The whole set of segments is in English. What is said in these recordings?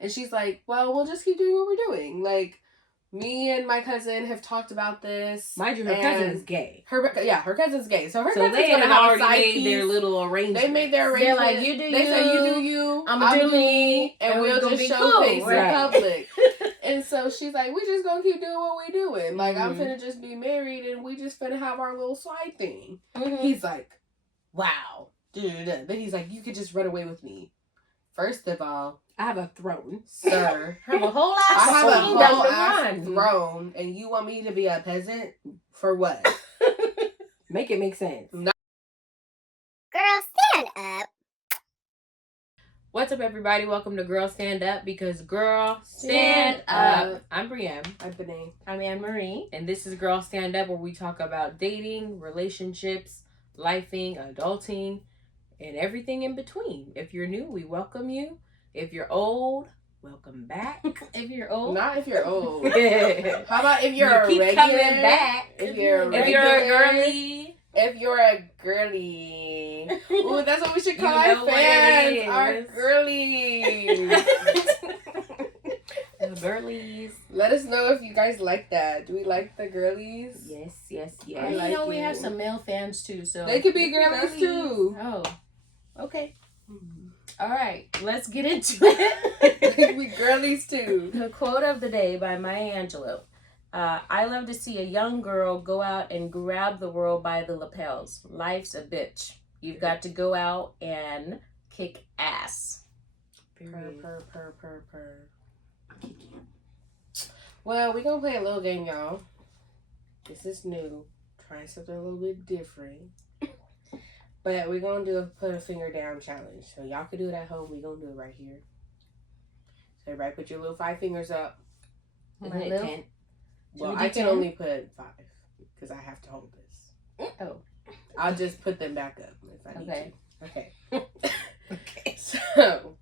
And she's like, well, we'll just keep doing what we're doing. Like, me and my cousin have talked about this. Mind you, her cousin is gay. Her cousin's gay. So her cousin's they gonna have already a side made piece. their little arrangement. They made their arrangement. They're like, you do you. They say, you do you. I'll do me. And we'll just show face in public. And so she's like, we just gonna keep doing what we doing. Like, I'm finna just be married and we just finna have our little side thing. He's like, wow. Then he's like, you could just run away with me. First of all, I have a throne. Sir. I have a whole ass I have a whole ass throne. And you want me to be a peasant? For what? Make it make sense. Girl, stand up. What's up, everybody? Welcome to Girl Stand Up, because Girl Stand Up. I'm Brienne. I'm Benet. I'm Anne Marie. And this is Girl Stand Up, where we talk about dating, relationships, lifing, adulting, and everything in between. If you're new, we welcome you. If you're old, welcome back. If you're old. Not if you're old. How about if you're a keep regular? Coming back. If you're a girly. If you're a girly. Ooh, that's what we should call our what fans. it is. Our girlies. The girlies. Let us know if you guys like that. Do we like the girlies? Yes. I like we it. have some male fans too, so They could be girlies too. Oh, okay. All right, let's get into it. They could be girlies too. The quote of the day by Maya Angelou. I love to see a young girl go out and grab the world by the lapels. Life's a bitch. You've got to go out and kick ass. Purr. Well, we're gonna play a little game, y'all. This is new. Trying something a little bit different. But we're gonna do a put a finger down challenge. So y'all can do it at home. We're gonna do it right here. So everybody put your little 5 fingers up. Isn't it 10? Well, I can only put 5 because I have to hold this. Oh. I'll just put them back up if I need to. Okay. Okay. So,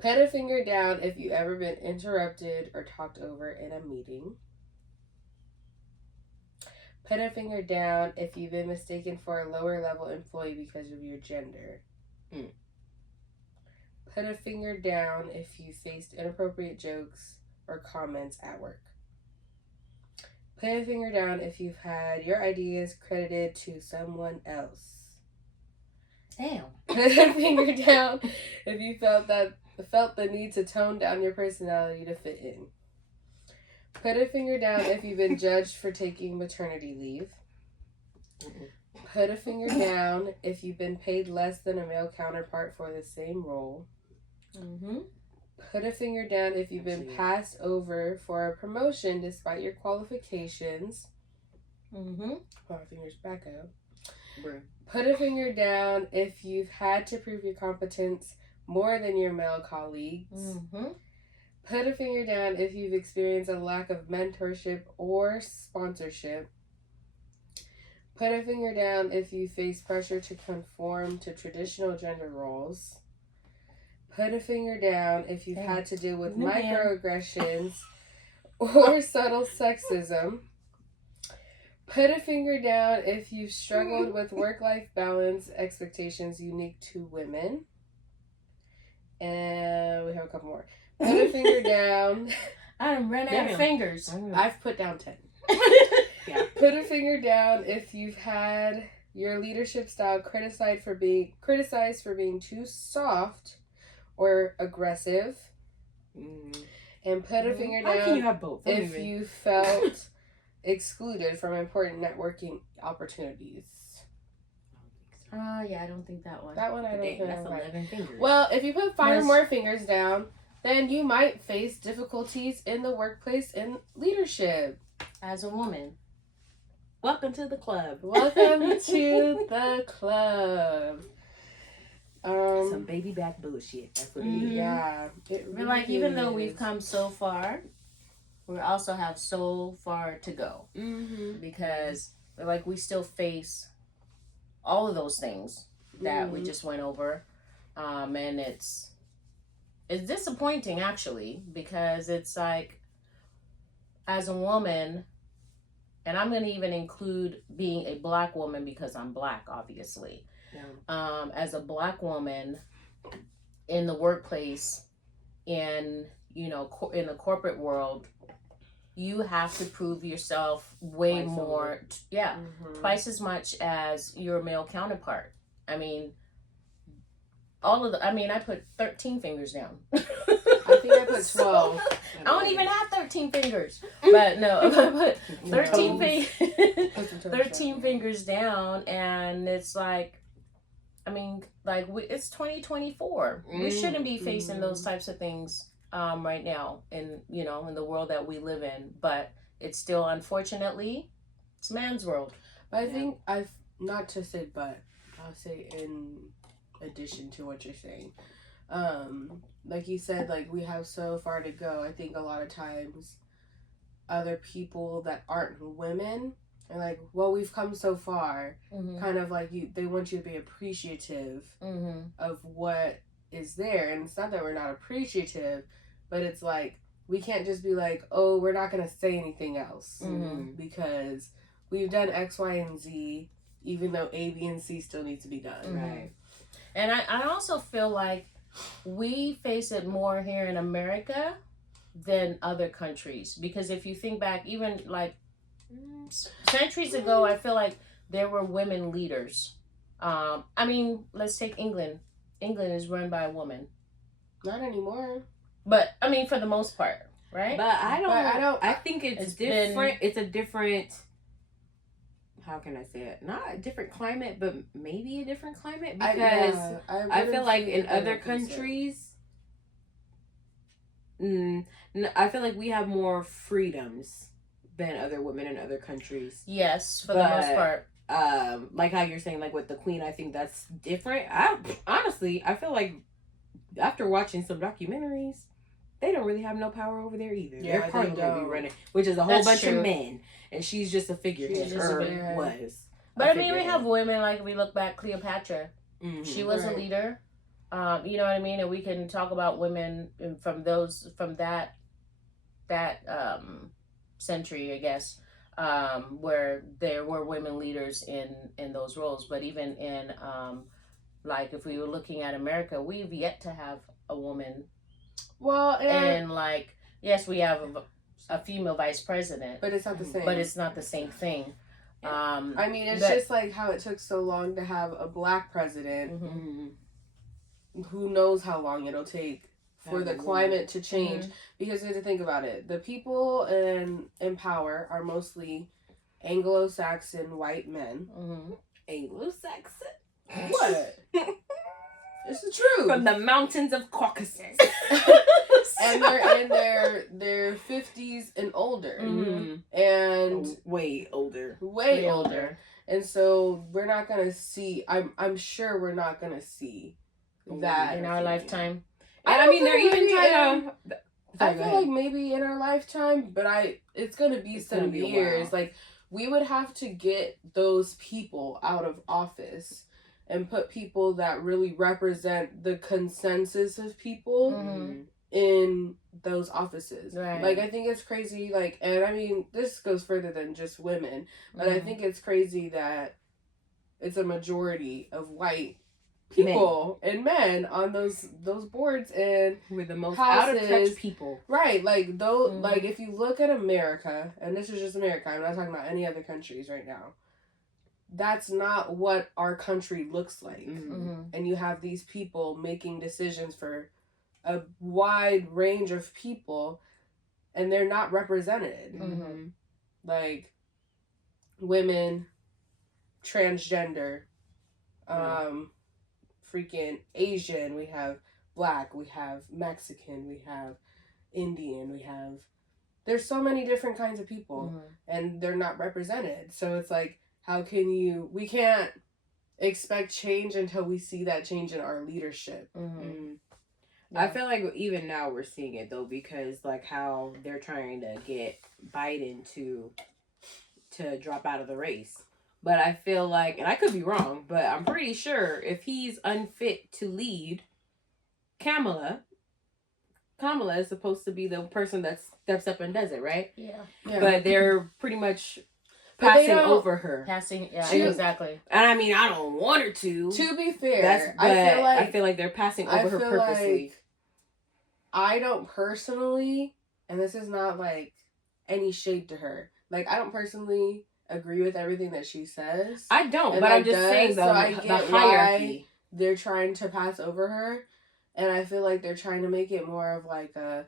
put a finger down if you've ever been interrupted or talked over in a meeting. Put a finger down if you've been mistaken for a lower level employee because of your gender. Put a finger down if you faced inappropriate jokes or comments at work. Put a finger down if you've had your ideas credited to someone else. Damn. Put a finger down if you felt the need to tone down your personality to fit in. Put a finger down if you've been judged for taking maternity leave. Put a finger down if you've been paid less than a male counterpart for the same role. Put a finger down if you've been passed over for a promotion despite your qualifications. Put our fingers back up. Put a finger down if you've had to prove your competence more than your male colleagues. Put a finger down if you've experienced a lack of mentorship or sponsorship. Put a finger down if you face pressure to conform to traditional gender roles. Put a finger down if you've had to deal with microaggressions or subtle sexism. Put a finger down if you've struggled with work-life balance expectations unique to women. And we have a couple more. Put a finger down. I done ran out of fingers. I've put down 10. Yeah. Put a finger down if you've had your leadership style criticized for being too soft or aggressive. And put a finger down. How can you have both? If you felt excluded from important networking opportunities. Yeah, I don't think that one. That one I don't think. That's 11 fingers. Well, if you put 5 or more fingers down, then you might face difficulties in the workplace and leadership. As a woman. Welcome to the club. Welcome to the club. Some baby back bullshit. That's what it is. Yeah. But like, even though we've come so far, we also have so far to go. Because like we still face all of those things that we just went over. And it's disappointing actually, because it's like, as a woman, and I'm going to even include being a Black woman because I'm Black, obviously. As a Black woman in the workplace, in, you know, in the corporate world, you have to prove yourself way Twice more. Twice as much as your male counterpart. I mean, I put 13 fingers down. I think I put 12. I don't even have 13 fingers. But no, I put 13 fingers down, and it's like, I mean, like, it's 2024. We shouldn't be facing those types of things right now in, you know, in the world that we live in. But it's still, unfortunately, it's man's world. But I think not to say but, I'll say in addition to what you're saying, like you said, like, we have so far to go. I think a lot of times other people that aren't women are like, well, we've come so far, kind of like they want you to be appreciative of what is there. And it's not that we're not appreciative, but it's like, we can't just be like, oh, we're not going to say anything else because we've done X, Y, and Z, even though A, B, and C still need to be done. Right. And I also feel like we face it more here in America than other countries. Because if you think back, even like centuries ago, I feel like there were women leaders. I mean, let's take England. England is run by a woman. Not anymore. But, I mean, for the most part, right? But I think it's different. It's a different, how can I say it? Not a different climate, but maybe a different climate. Because I feel like in other countries, I feel like we have more freedoms than other women in other countries. Yes, for the most part. Like how you're saying, like with the Queen, I think that's different. Honestly, I feel like after watching some documentaries, they don't really have no power over there either. Yeah, their parliament be running, which is a whole bunch of men, and she's just a figurehead. Was. But I mean, we have women, like, if we look back, Cleopatra. She was a leader. You know what I mean? And we can talk about women from that century, I guess, where there were women leaders in those roles. But even in like, if we were looking at America, we've yet to have a woman. Well, and like, yes, we have a female vice president, but it's not the same. But it's not the same thing. I mean, it's just like how it took so long to have a black president. Who knows how long it'll take for the climate to change? Because you have to think about it. The people in power are mostly Anglo-Saxon white men. Anglo-Saxon? What? It's the truth. From the mountains of Caucasus. And they're in their 50s and older. And way older. Way older. And so we're not going to see, I'm sure we're not going to see that in our lifetime. And I mean, they're even trying to... I feel like maybe in our lifetime, but it's going to be some years. Like, we would have to get those people out of office and put people that really represent the consensus of people in those offices. Right. Like, I think it's crazy, like, and I mean, this goes further than just women, but I think it's crazy that it's a majority of white people and men on those boards and with the most houses. Out of touch people. Right, like those like if you look at America, and this is just America, I'm not talking about any other countries right now. That's not what our country looks like. And you have these people making decisions for a wide range of people, and they're not represented. Like women, transgender, freaking Asian, we have Black, we have Mexican, we have Indian, there's so many different kinds of people, and they're not represented. So it's like, how can we can't expect change until we see that change in our leadership. Yeah. I feel like even now we're seeing it though, because like how they're trying to get Biden to drop out of the race. But I feel like, and I could be wrong, but I'm pretty sure if he's unfit to lead, Kamala is supposed to be the person that steps up and does it, right? Yeah. But they're pretty much passing over her. Exactly. And I mean, I don't want her to. To be fair, I feel like they're passing over her purposely. I don't personally, and this is not like any shade to her. Like, I don't personally agree with everything that she says. I don't, and but I'm like just saying so I the get hierarchy. why they're trying to pass over her, and I feel like they're trying to make it more of like a,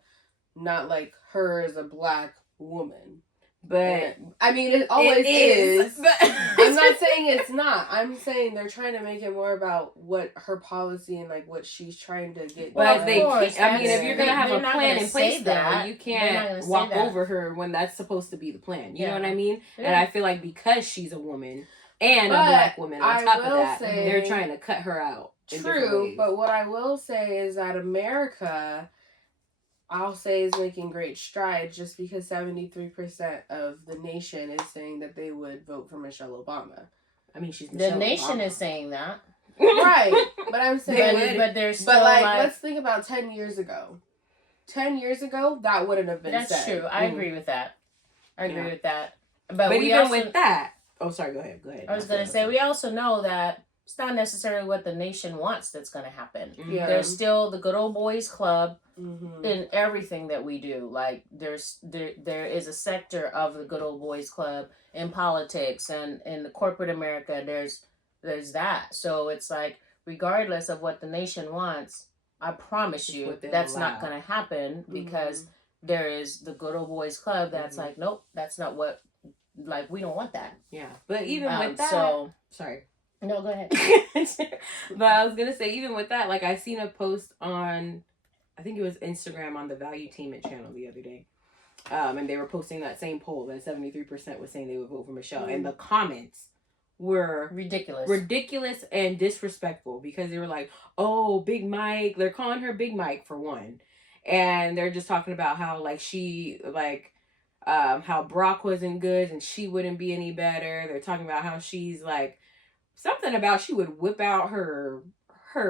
not like her as a black woman. But And, I mean, it always is. But I'm not saying it's not. I'm saying they're trying to make it more about what her policy and like what she's trying to get. But done. they course, can't, I mean, if you're gonna have they're a not plan gonna in place, say though, that. you They're not can't gonna say walk that. over her when that's supposed to be the plan. You know Yeah. what I mean? Yeah. And I feel like because she's a woman and But a black woman on I top of will that, say- they're trying to cut her out. in different True, ways. but what I will say is that America, I'll say, is making great strides just because 73% of the nation is saying that they would vote for Michelle Obama. I mean, she's The Michelle nation Obama. is saying that. Right, but I'm saying, would. But there's still but like, like let's think about 10 years ago. 10 years ago, that wouldn't have been that's said. true. I Mhm. agree with that. I agree Yeah. with that. But we even also, with that, oh, sorry, go ahead. I was gonna say we also know that it's not necessarily what the nation wants that's gonna happen. Yeah. There's still the good old boys club Mm-hmm. in everything that we do. Like there is a sector of the good old boys club in politics and in the corporate America. There's that. So it's like regardless of what the nation wants, I promise It's you what they'll that's allow. not gonna happen because Mm-hmm. there is the good old boys club that's Mhm. like, nope, that's not what. Like we don't want that. Yeah, but even with that, So sorry. no, go ahead. But I was gonna say, even with that, like I seen a post on, I think it was Instagram on the Valuetainment channel the other day, and they were posting that same poll that 73% was saying they would vote for Michelle, and the comments were ridiculous and disrespectful because they were like, "Oh, Big Mike," they're calling her Big Mike for one, and they're just talking about how like she like. How Brock wasn't good and she wouldn't be any better. They're talking about how she's like something about she would whip out her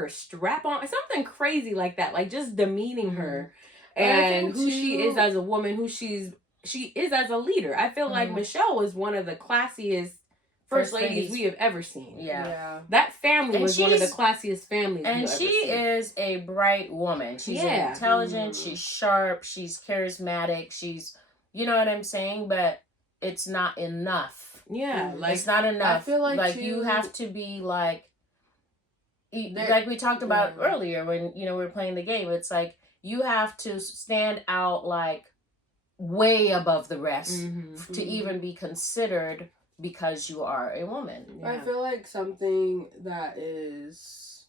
strap on, something crazy like that, like just demeaning her But I and think who she too- is as a woman, who she is as a leader. I feel like Mhm. Michelle was one of the classiest first First ladies ladies. we have ever seen. Yeah. That family And was one of the she's- classiest families And we've she ever seen. is a bright woman. She's Yeah. intelligent, Mhm. she's sharp, she's charismatic, she's, you know what I'm saying? But it's not enough. Yeah, like It's not enough. I feel like you too- have to be like There- like we talked about Yeah. earlier when we were playing the game. It's like you have to stand out like way above the rest mhm. to even be considered because you are a woman. I Yeah. feel like something that is,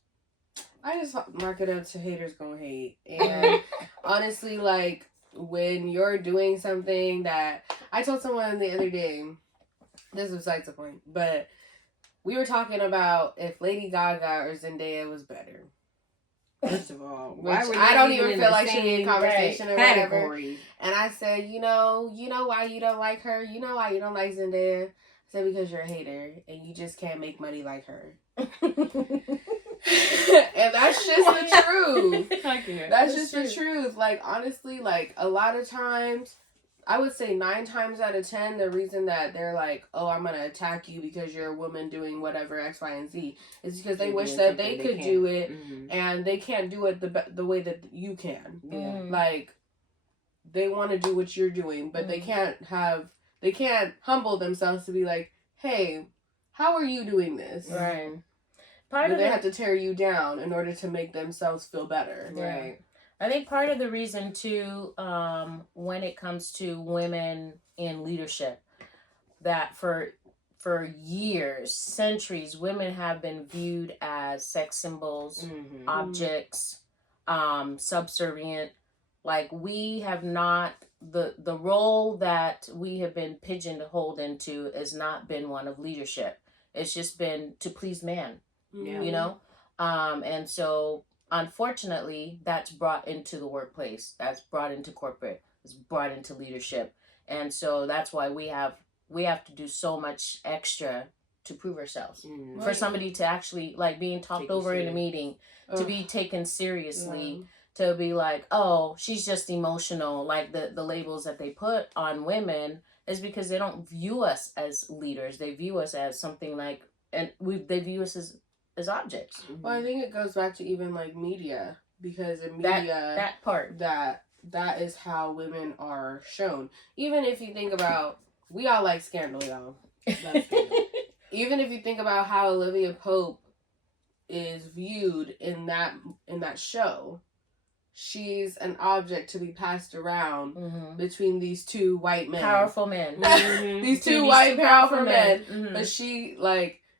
I just mark it up to haters gonna hate. And honestly, like when you're doing something that I told someone the other day, this is besides the point, but we were talking about if Lady Gaga or Zendaya was better. First of all, Which why were I they don't even even in feel the like should be same a conversation or whatever. category? And I said, you know why you don't like her? You know why you don't like Zendaya? I said, because you're a hater and you just can't make money like her. And that's just the truth. That's just the truth. Like, honestly, like, a lot of times, I would say 9 times out of 10, the reason that they're like, oh, I'm going to attack you because you're a woman doing whatever X, Y, and Z is because they They're wish doing that something they they could can't. do it Mhm. and they can't do it the way that you can. Yeah. Like, they want to do what you're doing, but they can't humble themselves to be like, hey, how are you doing this? Right. But they have to tear you down in order to make themselves feel better. Right. I think part of the reason too, when it comes to women in leadership, that for years, centuries, women have been viewed as sex symbols, Mhm. objects, subservient. Like we have not the role that we have been pigeonholed into has not been one of leadership. It's just been to please man. Yeah. You know, and so unfortunately that's brought into the workplace, that's brought into corporate, it's brought into leadership, and so that's why we have to do so much extra to prove ourselves, Mhm. for somebody to actually like being talked Take you over in a serious. meeting, to Ugh. be taken seriously, Yeah. to be like, oh, she's just emotional, like the labels that they put on women is because they don't view us as leaders, they view us as something like, and they view us as objects. Well, I think it goes back to even like media. because in media that part that is how women are shown. Even if you think about, we all like Scandal, y'all. Love Scandal. Even if you think about how Olivia Pope is viewed in that show, she's an object to be passed around between these two white men, powerful men. these two white powerful men. Mm-hmm. But she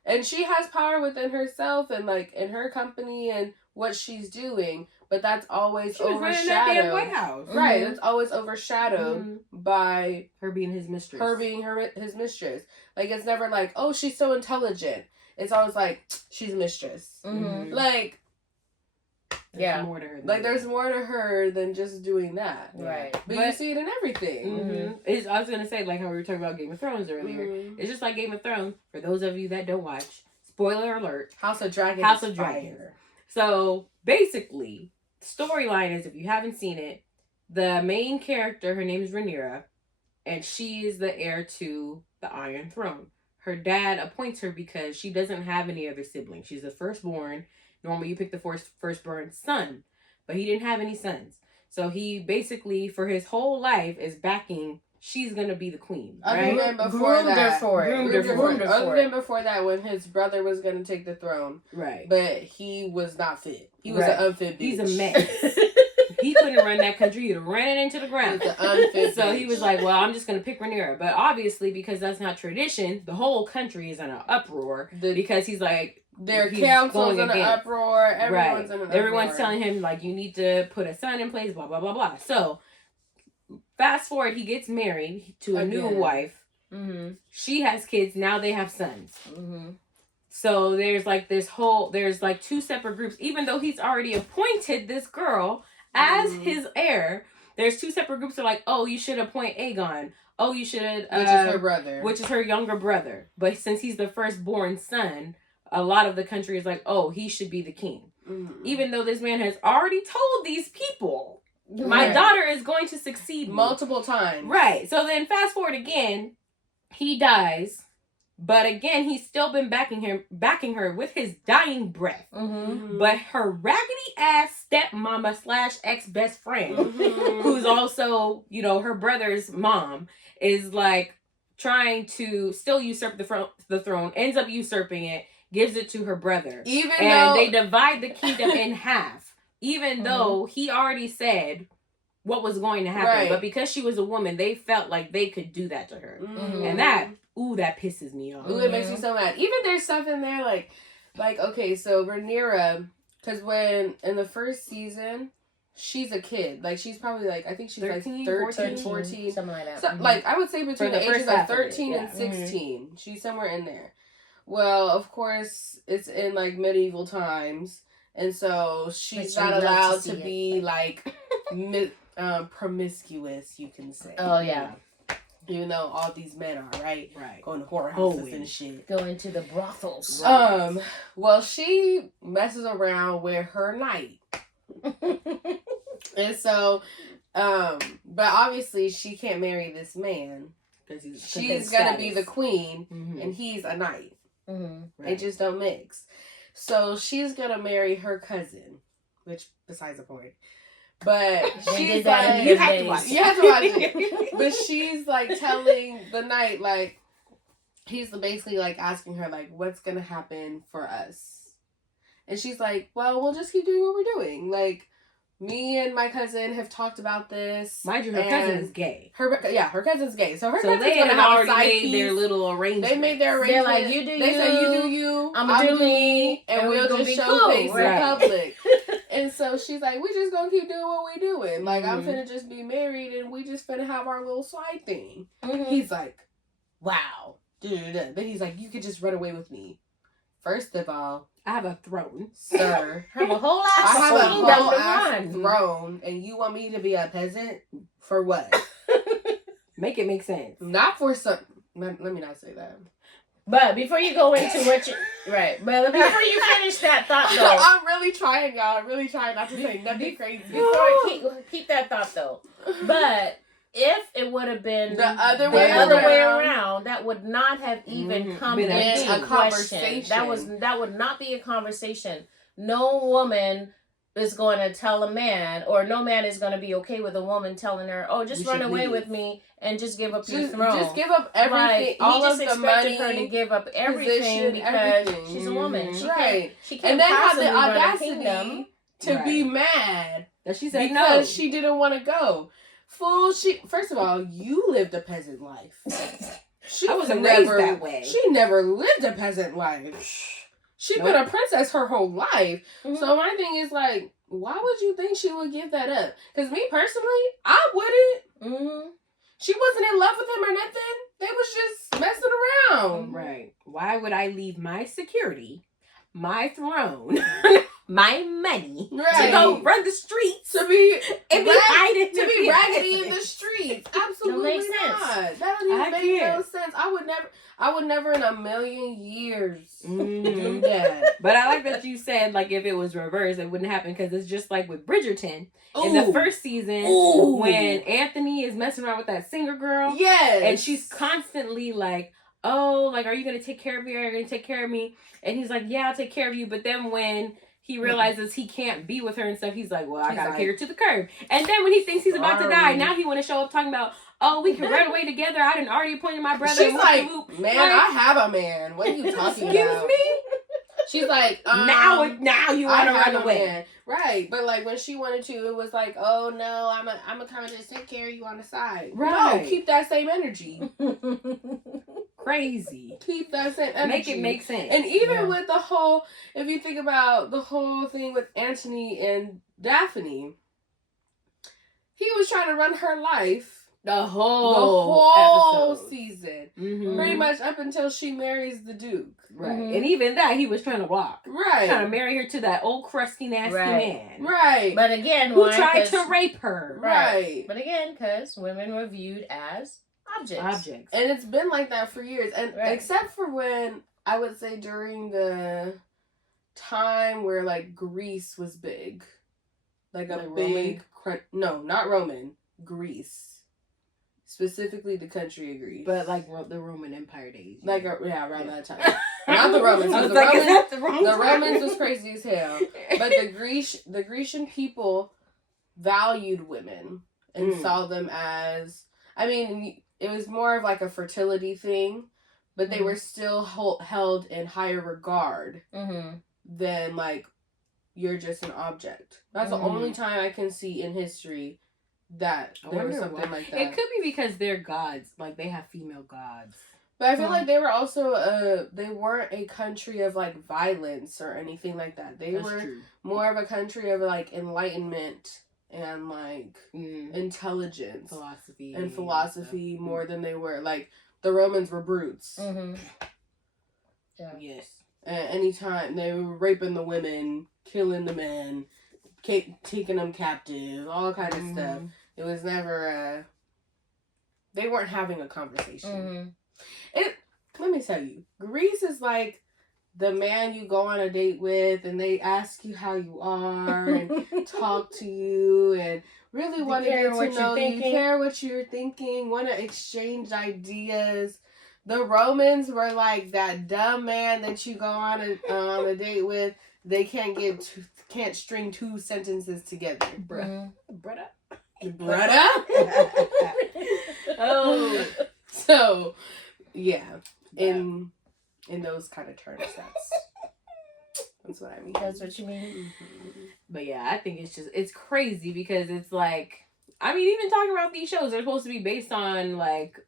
and she has power within herself and in her company and what she's doing. But that's always overshadowed. That damn White House. Right, it's always overshadowed by her being his mistress. Her being his mistress. Like, it's never like, oh, she's so intelligent. It's always like, she's a mistress. Like, there's more to her. There's more to her than just doing that. Right. But you see it in everything. I was gonna say, like how we were talking about Game of Thrones earlier. It's just like Game of Thrones. For those of you that don't watch, spoiler alert: House of Dragon. House of Dragon. So basically, storyline is, if you haven't seen it, the main character, her name is Rhaenyra, and she is the heir to the Iron Throne. Her dad appoints her because she doesn't have any other siblings. She's the firstborn. Normally you pick the firstborn son, but he didn't have any sons. So he basically, for his whole life, is backing, she's going to be the queen. Right? Other than before that, when his brother was going to take the throne. Right. But he was not fit. He was an unfit bitch. He's a mess. He couldn't run that country. He'd have ran it into the ground. He's an unfit So bitch. he was like, well, I'm just going to pick Rhaenyra. But obviously, because that's not tradition, the whole country is in an uproar. Because he's like, their council's in an uproar. Everyone's in an uproar. Everyone's telling him, like, you need to put a son in place, blah, blah, blah, blah. So, fast forward, he gets married to a new wife. She has kids. Now they have sons. So, there's like there's like two separate groups. Even though he's already appointed this girl as his heir, there's two separate groups that are like, oh, you should appoint Aegon. Oh, you should... which is her brother. Which is her younger brother. But since he's the firstborn son, a lot of the country is like, oh, he should be the king. Even though this man has already told these people, my daughter is going to succeed multiple times. Right. So then fast forward again, he dies. But again, he's still been backing her with his dying breath. But her raggedy ass stepmama / ex-best friend, who's also, her brother's mom, is like trying to still usurp the throne, ends up usurping it, gives it to her brother. And they divide the kingdom in half. Even though he already said what was going to happen. Right. But because she was a woman, they felt like they could do that to her. And that pisses me off. Ooh, it makes me so mad. Even there's stuff in there like okay, so Rhaenyra, because when in the first season, she's a kid. Like, she's probably like, I think she's 13, 14. Something like that. So, like, I would say between the ages of 13 and 16. She's somewhere in there. Well, of course, it's in like medieval times. And so she's not allowed to be like promiscuous, you can say. Oh, yeah. Even though all these men are, right? Going to whorehouses and shit. Going to the brothels. Well, she messes around with her knight. And so, but obviously she can't marry this man. She's gonna be the queen, and he's a knight. They just don't mix. So she's gonna marry her cousin, which, besides the point. But she's like, you have to watch it. But she's like telling the knight, like, he's basically like asking her, like, what's gonna happen for us? And she's like, well, we'll just keep doing what we're doing. Like, me and my cousin have talked about this. Mind you, her cousin is gay. Her cousin's gay. So her cousin's gonna have a side piece. Their little arrangement. They made their arrangement. They're like, you do you. They say, you do you. I'll do me. And we'll just showcase in public. And so she's like, we just gonna keep doing what we doing. Like, I'm finna just be married and we just finna have our little side thing. He's like, wow. Then he's like, you could just run away with me. First of all, I have a throne. Sir. I have a whole ass throne. And you want me to be a peasant? For what? Make it make sense. Not for some... Let me not say that. But before you go into what you... Right. But before you finish that thought, though... I'm really trying, y'all. I'm really trying not to say nothing crazy. Keep that thought, though. But... if it would have been the other way around, that would not have even come into a conversation. That would not be a conversation. No woman is going to tell a man, or no man is going to be okay with a woman telling her, "Oh, just run away with me and just give up your throne." Just give up everything. All of the money, her to give up everything because she's a woman. She can't and then have possibly the run a audacity kingdom to be mad that she said because she didn't want to go. Fool! First of all, you lived a peasant life. I was raised that way. She never lived a peasant life. She's been a princess her whole life. Mm-hmm. So my thing is like, why would you think she would give that up? Because me personally, I wouldn't. Mm-hmm. She wasn't in love with him or nothing. They was just messing around. Right. Why would I leave my security, my throne, my money to go run the streets to be hiding to be raggedy in the streets? Absolutely not. That doesn't even make no sense. I would never in a million years do that. But I like that you said like if it was reversed, it wouldn't happen because it's just like with Bridgerton in the first season when Anthony is messing around with that singer girl. Yes, and she's constantly like, "Oh, like are you gonna take care of me? Are you gonna take care of me?" And he's like, "Yeah, I'll take care of you." But then when he realizes he can't be with her and stuff, he's like, "Well, I gotta carry her to the curb." And then when he thinks he's about to die, now he want to show up talking about, "Oh, we can run away together. I didn't already appointed my brother." She's like, "Man, I have a man. What are you talking about?" Excuse me. She's like, now you want to run away, man. Right? But like when she wanted to, it was like, "Oh no, I'm a come and just take care of you on the side." Right? No, keep that same energy. Crazy. Keep that same energy. Make it make sense. And even with the whole, if you think about the whole thing with Antony and Daphne, he was trying to run her life. The whole season. Mm-hmm. Pretty much up until she marries the Duke. Right. Mm-hmm. And even that, he was trying to walk. Right. Trying to marry her to that old crusty, nasty man. Right. But again, who tried to rape her. Right. But again, because women were viewed as objects. And it's been like that for years. And except for when, I would say during the time where like Greece was big. Like a big, no, not Roman, Greece. Specifically the country of Greece. But like the Roman Empire days. Like, around that time. Not the Romans. I was like, is that the wrong time? Romans was crazy as hell. But the Grecian people valued women and saw them as, I mean, it was more of like a fertility thing, but they were still held in higher regard than like, you're just an object. That's the only time I can see in history that there was something like that. It could be because they're gods, like they have female gods. But I feel like they were also they weren't a country of like violence or anything like that. That's were more of a country of like enlightenment and like intelligence, philosophy more than they were like the Romans were brutes. Mm-hmm. Yeah. Yes. And anytime they were raping the women, killing the men, taking them captive, all kind of stuff. It was never, they weren't having a conversation. Let me tell you, Greece is like the man you go on a date with and they ask you how you are and talk to you and really want to get to know you, care what you're thinking, want to exchange ideas. The Romans were like that dumb man that you go on a date with. They can't string two sentences together. Brother. Oh. So, yeah. In those kind of terms, that's what I mean. That's what you mean? Mm-hmm. But yeah, I think it's crazy because it's like, I mean, even talking about these shows, they're supposed to be based on like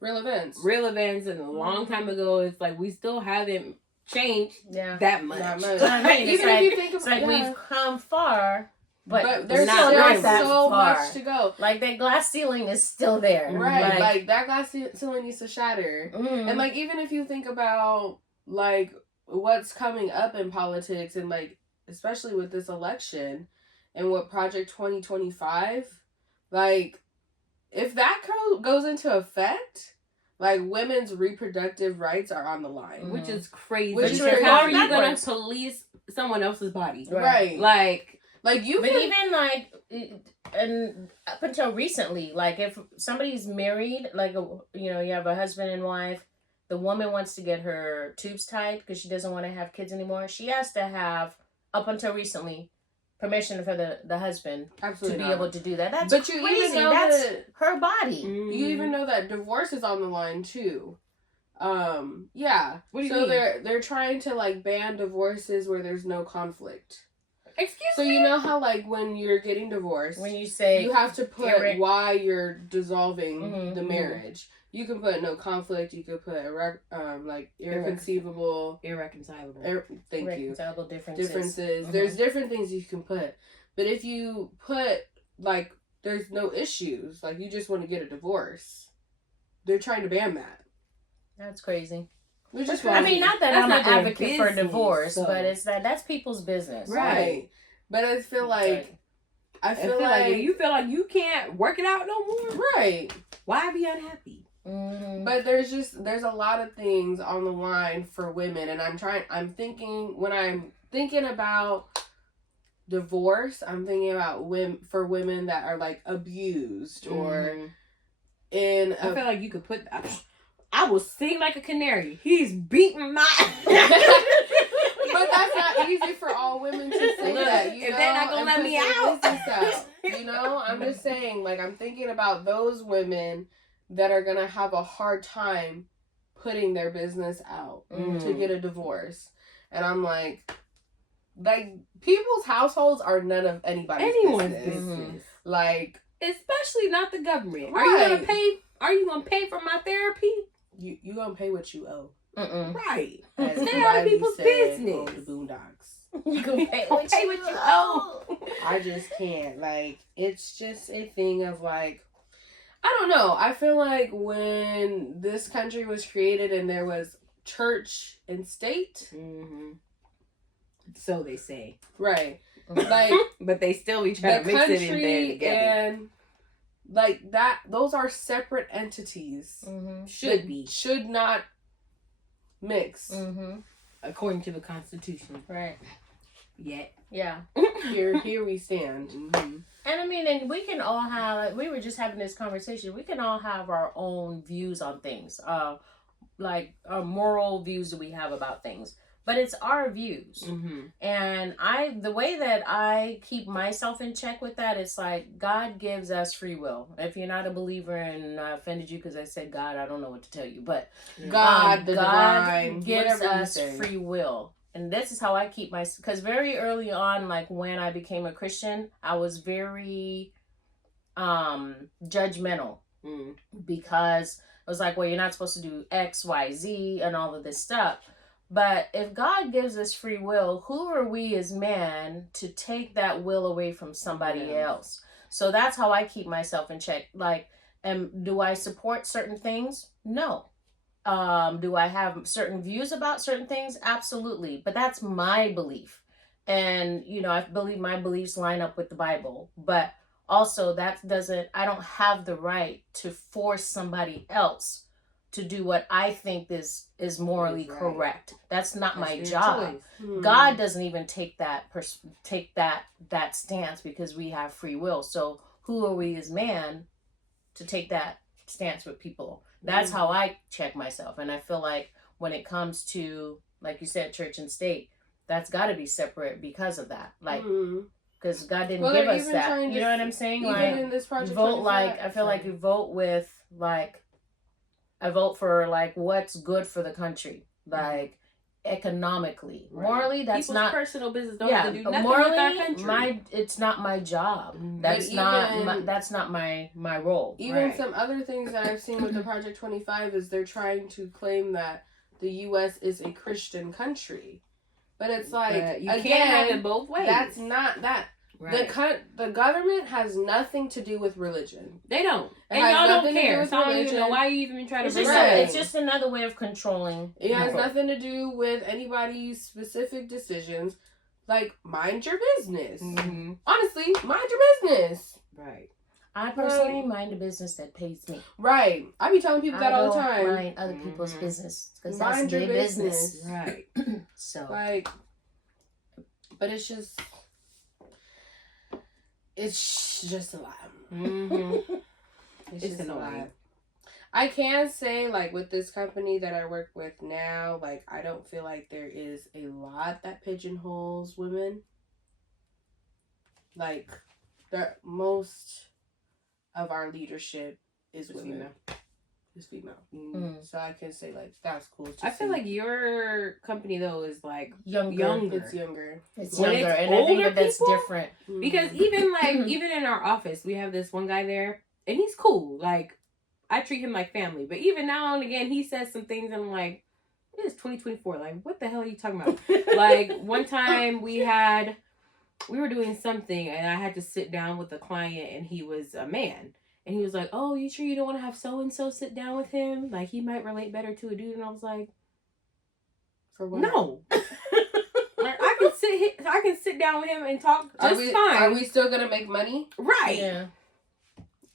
real events. And a long time ago, it's like we still haven't changed that much. I mean, even if you think about we've come far, but there's not so far. Much to go. Like that glass ceiling is still there. Right. Like that glass ceiling needs to shatter. Mm-hmm. And like even if you think about like what's coming up in politics and like especially with this election and what Project 2025, like if that goes into effect, like women's reproductive rights are on the line, which is crazy. How are you gonna police someone else's body? Right. Like you. But even like, and up until recently, like if somebody's married, like you have a husband and wife, the woman wants to get her tubes tied because she doesn't want to have kids anymore. She has to have, up until recently, permission for the husband Absolutely to be not. able to do that. That's But you crazy. even know That's that her body. you even know that divorce is on the line too. Yeah. What do you so mean? they're trying to like ban divorces where there's no conflict. Excuse So me? you know how like when you're getting divorced, When you say you have to put why you're dissolving Mhm, the mhm. marriage. You can put no conflict. You could put like irreconcilable. Irreconcilable. Thank you. reconcilable differences. Mhm. There's different things you can put, but if you put like there's no issues, like you just want to get a divorce, they're trying to ban that. That's crazy. Which is I mean, not that That's I'm not an their advocate for business, divorce, so. but it's that's people's business. right. But I feel like I feel like if you feel like you can't work it out no more, right. why be unhappy? Mm-hmm. But there's a lot of things on the line for women, and I'm thinking about divorce, I'm thinking about women that are like abused or in I feel like you could put I will sing like a canary. He's beating my but that's not easy for all women to say Look, that, you if know, they're not gonna and let put me their out. business out, you know, I'm just saying, like, I'm thinking about those women that are gonna have a hard time putting their business out to get a divorce, and I'm like people's households are none of anyone's business. business. Like, Especially not the government. Right. Are you gonna pay for my therapy? you gonna pay what you owe. Mm-mm. Right. As Stay out of Riley people's said business. on the Boondocks. You can pay Don't what pay you what you owe. I just can't. Like, it's just a thing of like, I don't know. I feel like when this country was created and there was church and state, Mm-hmm. So they say. right? Like But they still be the trying to mix it in there country together. and like that. Those are separate entities. Mm-hmm. Should that be. should not mix. Mm-hmm. According to the Constitution. Right. Yet. Yeah. Here we stand. Mm-hmm. And I mean, and we can all have, we were just having this conversation, we can all have our own views on things, like moral views that we have about things, but it's our views. Mm-hmm. And the way that I keep myself in check with that, it's like God gives us free will. If you're not a believer, and I offended you because I said God, I don't know what to tell you, but God, the God divine, gives whatever you us say. free will. And this is how I keep because very early on, like when I became a Christian, I was very judgmental because I was like, well, you're not supposed to do X, Y, Z and all of this stuff. But if God gives us free will, who are we as man to take that will away from somebody else? So that's how I keep myself in check. Like, do I support certain things? No. Do I have certain views about certain things? Absolutely. But that's my belief. And, you know, I believe my beliefs line up with the Bible. But also I don't have the right to force somebody else to do what I think is morally correct. That's not my job. God doesn't even take that stance because we have free will. So who are we as man to take that stance with people? That's how I check myself. And I feel like when it comes to, like you said, church and state, that's got to be separate because of that. Like, because God didn't give us that. You know what I'm saying? Even like, in this project, vote like, I feel like you vote with, like, I vote for, like, what's good for the country. Like, economically. Right. Morally, that's People's not personal business. Don't have to do nothing morally, with our country. it's not my job. But That's not my role. Even some other things that I've seen with the Project 25 is they're trying to claim that the U.S. is a Christian country, but it's like, you again, can't have it both ways. That's not that. Right. The government has nothing to do with religion. They don't. It And has y'all nothing don't to do care. with So I don't even religion. know why you even try to It's bring just, that up. Right. it's just another way of controlling. It has people. nothing to do with anybody's specific decisions. Like, mind your business. Mm-hmm. Honestly, mind your business. Right. I personally mind a business that pays me. Right. I be telling people that all the time. Mind other people's business because that's Mind your their business. Right. So, Like, but it's just a lot. Mm-hmm. It's It's just a annoying. lot. I can say, like, with this company that I work with now, like, I don't feel like there is a lot that pigeonholes women. like most of our leadership is women. Is female. So I can say like that's cool. I feel like your company though is like younger. It's younger. It's When younger, it's and I think older that's people, different. because even like even in our office we have this one guy there and he's cool. Like I treat him like family, but even now and again he says some things and I'm like, it is 2024. Like what the hell are you talking about? Like one time we were doing something and I had to sit down with a client and he was a man. And he was like, oh, you sure you don't want to have so-and-so sit down with him? Like, he might relate better to a dude. And I was like, for what? no. Like, I can sit down with him and talk just fine. Are we still going to make money? Right. Yeah.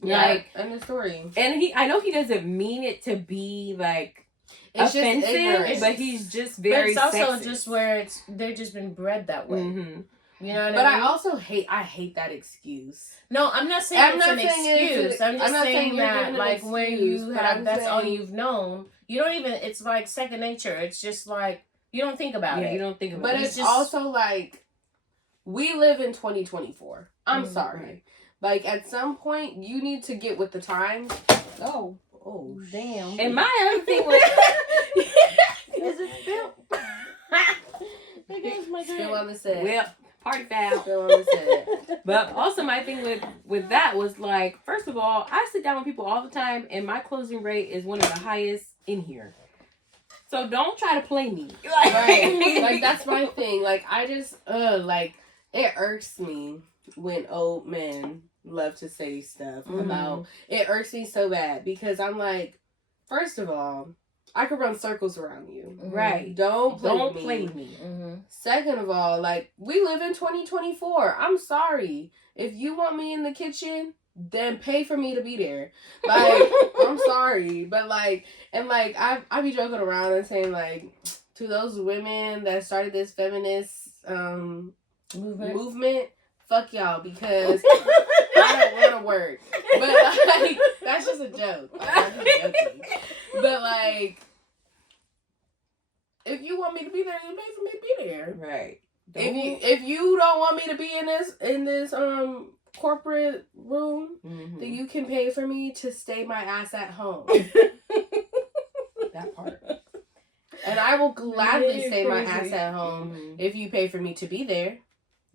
Like, end of story. And I know he doesn't mean it to be, like, It's offensive, just ignorance. but he's just But very it's also sexist. just where they've just been bred that way. Mm-hmm. You know what But I mean? I also hate that excuse. No, I'm not saying I'm it's not an saying excuse. it's I'm just I'm not saying saying you're that, giving an like, when excuse, you but have, I'm that's all saying- you've known. You don't even, it's like second nature. It's just like, you don't think about Yeah, it. you don't think about But it. it's just- also like, we live in 2024. I'm Mhm. sorry. Like, at some point, you need to get with the times. Oh, damn. And my other thing was... Is it spilled? There goes my Still drink. on the set. Well, party foul. Still on the set. But also my thing with that was like, first of all, I sit down with people all the time and my closing rate is one of the highest in here. So don't try to play me. Right. Like, that's my thing. Like, I just, like, it irks me when old men love to say stuff about, it irks me so bad because I'm like, first of all, I could run circles around you. Right. Don't play Don't with play me. with me. Mm-hmm. Second of all, like, we live in 2024. I'm sorry. If you want me in the kitchen, then pay for me to be there. Like, I'm sorry. But, like, and, like, I be joking around and saying, like, to those women that started this feminist movement, fuck y'all, because I don't want to work. But, like, that's just a joke. Like, I'm just joking. But, like, if you want me to be there, you pay for me to be there. Right. If you don't want me to be in this corporate room, Mm-hmm. then you can pay for me to stay my ass at home. That part. And I will gladly Really stay my crazy. ass at home Mhm. if you pay for me to be there.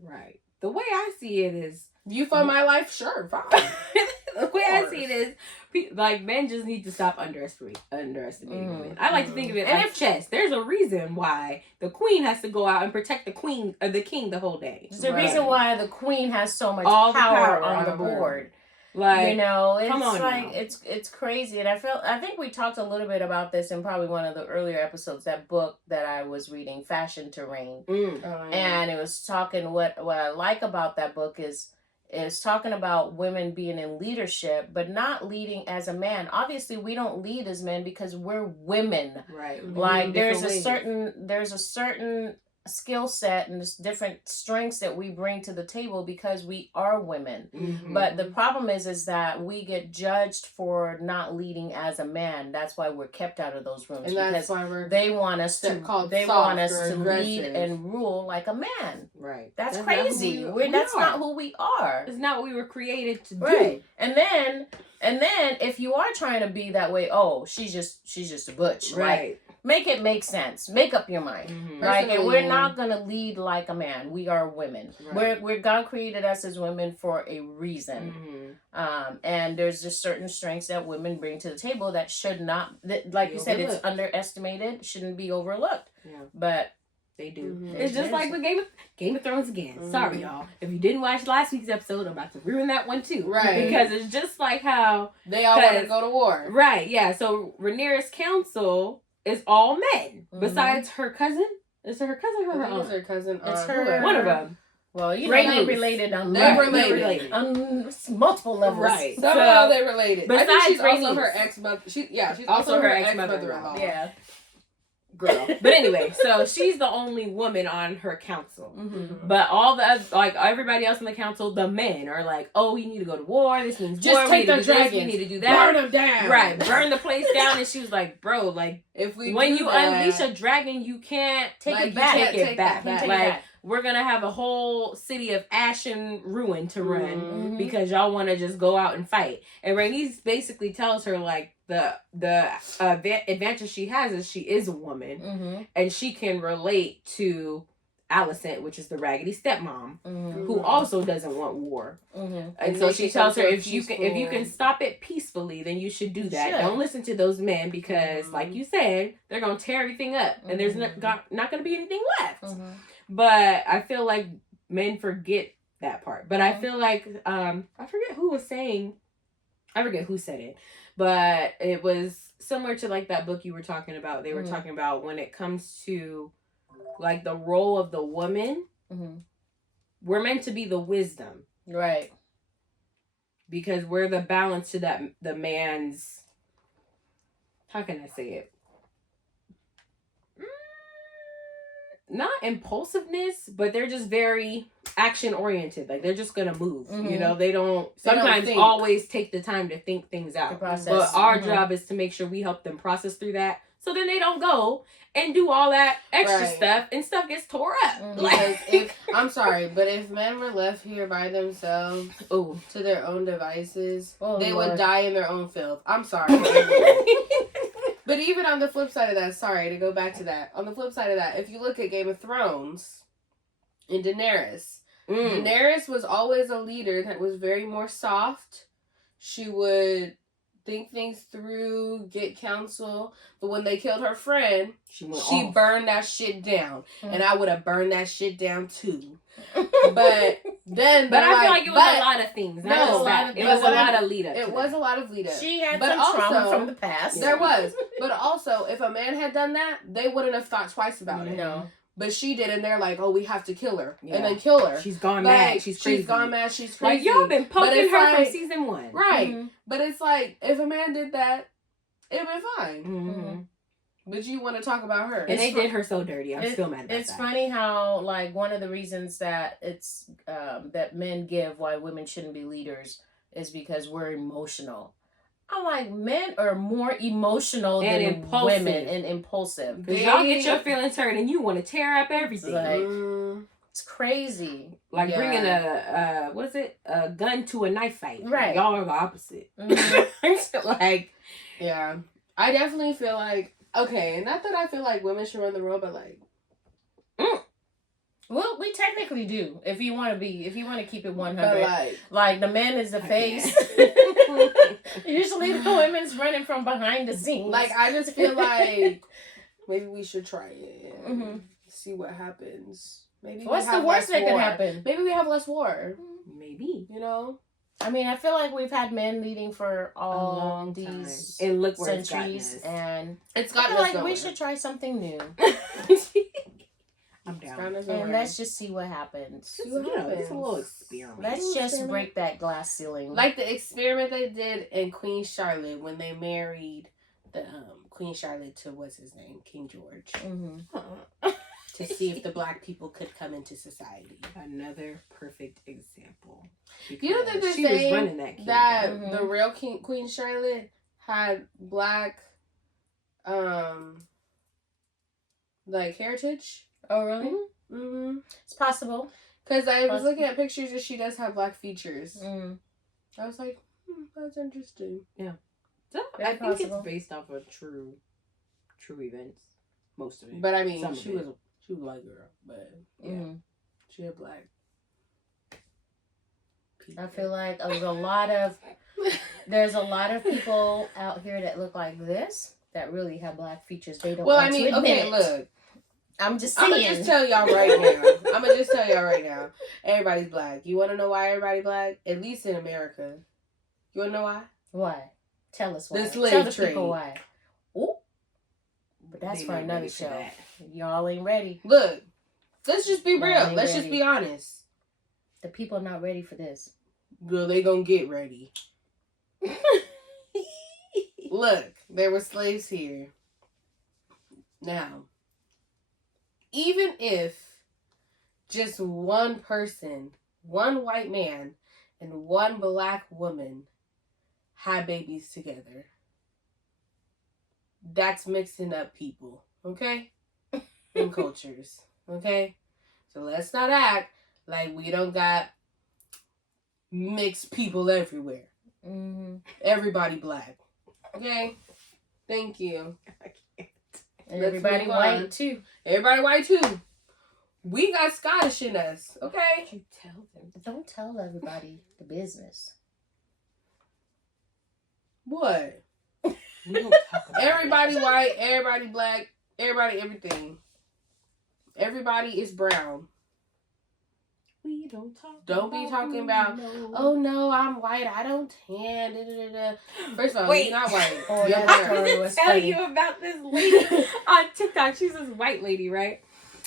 Right. The way I see it is, You fund my life, sure, fine. the way I see it is, like, men just need to stop underestimating women. I like to think of it And like chess. There's a reason why the queen has to go out and protect the queen or the king the whole day. There's a Right. reason why the queen has so much All the power power on on the the board. board. Like, You know, it's come on like now. it's crazy, and I think we talked a little bit about this in probably one of the earlier episodes. That book that I was reading, Fashion Terrain, and it was talking what I like about that book is talking about women being in leadership, but not leading as a man. Obviously, we don't lead as men because we're women. right. Like there's Different a certain skill set and there's different strengths that we bring to the table because we are women. Mhm. But the problem is that we get judged for not leading as a man. That's why we're kept out of those rooms, And that's because why we're they want us They're to called they soft want us or to lead aggressive. and rule like a man. right. That's not crazy. who we That's are. not who we are. It's not what we were created to Right. do. And then if you are trying to be that way, oh, she's just a butch. Like, Right. make it make sense. Make up your mind. Mhm. Like, and we're Personally- not gonna lead like a man. We are women. Right. We're God created us as women for a reason. Mhm. And there's just certain strengths that women bring to the table that should not, like Be you said, it's overlooked. underestimated, shouldn't be overlooked. Yeah. But They do. Mhm. It's just like with Game of Thrones again. Mhm. Sorry, y'all. If you didn't watch last week's episode, I'm about to ruin that one too. Right. Because it's just like how, they all want to 'cause- go to war. right, yeah. So Rhaenyra's council is all men. Mhm. Besides her cousin. Is it her cousin or her I think it's aunt? her cousin. It's aunt, her- whoever. One of them. well, you know, Right. they're related on They're Right. related. on multiple levels. Right. Somehow So, they related. I think besides she's also Rhaenys. her ex-mother. She's Also also her her ex-mother-in-law. ex-mother-in-law. Yeah. Girl. But anyway, so she's the only woman on her council. Mm-hmm. But all the other, like everybody else in the council, the men are like, "Oh, you need to go to war. This means Just war. take we the need to do this, we dragons. need to do Burn that. them down. Right, burn the place down." And she was like, "Bro, like If we when do you that, unleash a dragon, you can't Take like, it you back. can't take it take back. that back. Take it Like back. we're gonna have a whole city of ash and ruin to run Mhm. because y'all want to just go out and fight. And Rhaenys basically tells her like the advantage she has is she is a woman Mm-hmm. and she can relate to Alicent, which is the raggedy stepmom, Mm-hmm. who also doesn't want war. Mm-hmm. And so make she it tells her so if you can stop it peacefully, then you should do that. should. Don't listen to those men because, Mhm. like you said, they're gonna tear everything up, and there's Mhm. not gonna be anything left. Mm-hmm. But I feel like men forget that part. But I Mhm. feel like I forget who was saying, I forget who said it, but it was similar to like that book you were talking about. They were Mhm. talking about when it comes to like the role of the woman. Mm-hmm. We're meant to be the wisdom. Right. Because we're the balance to that the man's, how can I say it? Not impulsiveness, but they're just very action oriented. Like they're just gonna move. Mhm. You know, they don't They don't sometimes think. always take the time to think things The out. process. But our Mhm. job is to make sure we help them process through that. So then they don't go and do all that extra Right. stuff and stuff gets tore up. Mhm. Because if I'm sorry, but if men were left here by themselves Oh. to their own devices, Oh, they Lord. would die in their own filth. I'm sorry. But even on the flip side of that, sorry to go back to that. On the flip side of that, if you look at Game of Thrones and Daenerys, Daenerys was always a leader that was very more soft. She would think things through, get counsel. But when they killed her friend, She went she off. burned that shit down. Mm. And I would have burned that shit down too. But then, But I feel like it was but a lot of things. Not No, just a that. lot of It things. was a lot of lead up. it was a lot of lead up. She had But some trauma also- from the past. There was. But also, if a man had done that, they wouldn't have thought twice about it. No. But she did, and they're like, oh, we have to kill her. Yeah. And then kill her. She's gone Like, mad. She's crazy. She's gone mad. She's Like crazy. y'all been But poking it's her from like- season 1. Right. Mhm. But it's like, if a man did that, it would be fine. Mm-hmm. But you want to talk about her. And they It's did her so dirty. I'm still mad about It's that. funny how, like, one of the reasons that it's that men give why women shouldn't be leaders is because we're emotional. I'm like, men are more emotional And than impulsive. women and impulsive. Because y'all get your feelings hurt and you want to tear up everything. Like- Mm, It's crazy. Like Yeah. bringing a gun to a knife fight. Right. Y'all are the opposite. Mhm. Like, yeah. I definitely feel like, okay, not that I feel like women should run the world, but like, Well, we technically do. If you want to keep it but 100. like, Like, the man is the I face. can't. Usually the women's running from behind the scenes. like, I just feel like maybe we should try it and Mhm. see what happens. Maybe What's we the have worst less that could war. happen? Maybe we have less war. maybe. You know, I mean, I feel like we've had men leading for A all long time. these And look where it's centuries, gotten and it's I got feel us like we nowhere. should try something new, us. I'm It's down. gotten us and nowhere. let's just see what happens. See what You know, it's a little happens. experiment. Let's just experiment. break that glass ceiling. Like the experiment they did in Queen Charlotte when they married the Queen Charlotte to what's his name, King George, hmm to see if the black people could come into society. Another perfect example. You know that Because they're she was saying running that kingdom. that Mhm. the real Queen Charlotte had black, like heritage. Oh, really? Mm-hmm. It's possible. Because I was Possible. looking at pictures and she does have black features. Mm. I was like, that's interesting. So, Very I think possible. it's based off of true events. Most of it. But I mean, Some of she it. was a white girl, but yeah, Mm. she had black. I feel like there's a lot of people out here that look like this that really have black features. They don't Well, want I mean, to admit okay, it. look. I'm just I'm saying. gonna just tell y'all right now. Everybody's black. You want to know why everybody black? At least in America. You want to know why? Why? Tell us why. The slave Tell the trade. people why. Ooh. But that's They for not another ready for show. that. Y'all ain't ready. Look, let's just be No, real. I ain't Let's just ready. be honest. The people are not ready for this. Girl, they gonna get ready. Look, there were slaves here. Now, even if just one person, one white man, and one black woman had babies together, that's mixing up people, okay? And cultures, okay? So let's not act like we don't got mixed people everywhere. Mm-hmm. Everybody black. Okay? Thank you. And everybody white too. Everybody white too. We got Scottish in us. Okay? You tell them. Don't tell everybody the business. What? We don't talk about Everybody white, everybody black, everybody everything. Everybody is brown. We don't talk. Don't be talking about, no. oh no, I'm white, I don't tan. Da, da, da, da. First of all, Wait. you're not white. Oh, You're that brown. story I was tell funny. you about this lady on TikTok. She's this white lady, right?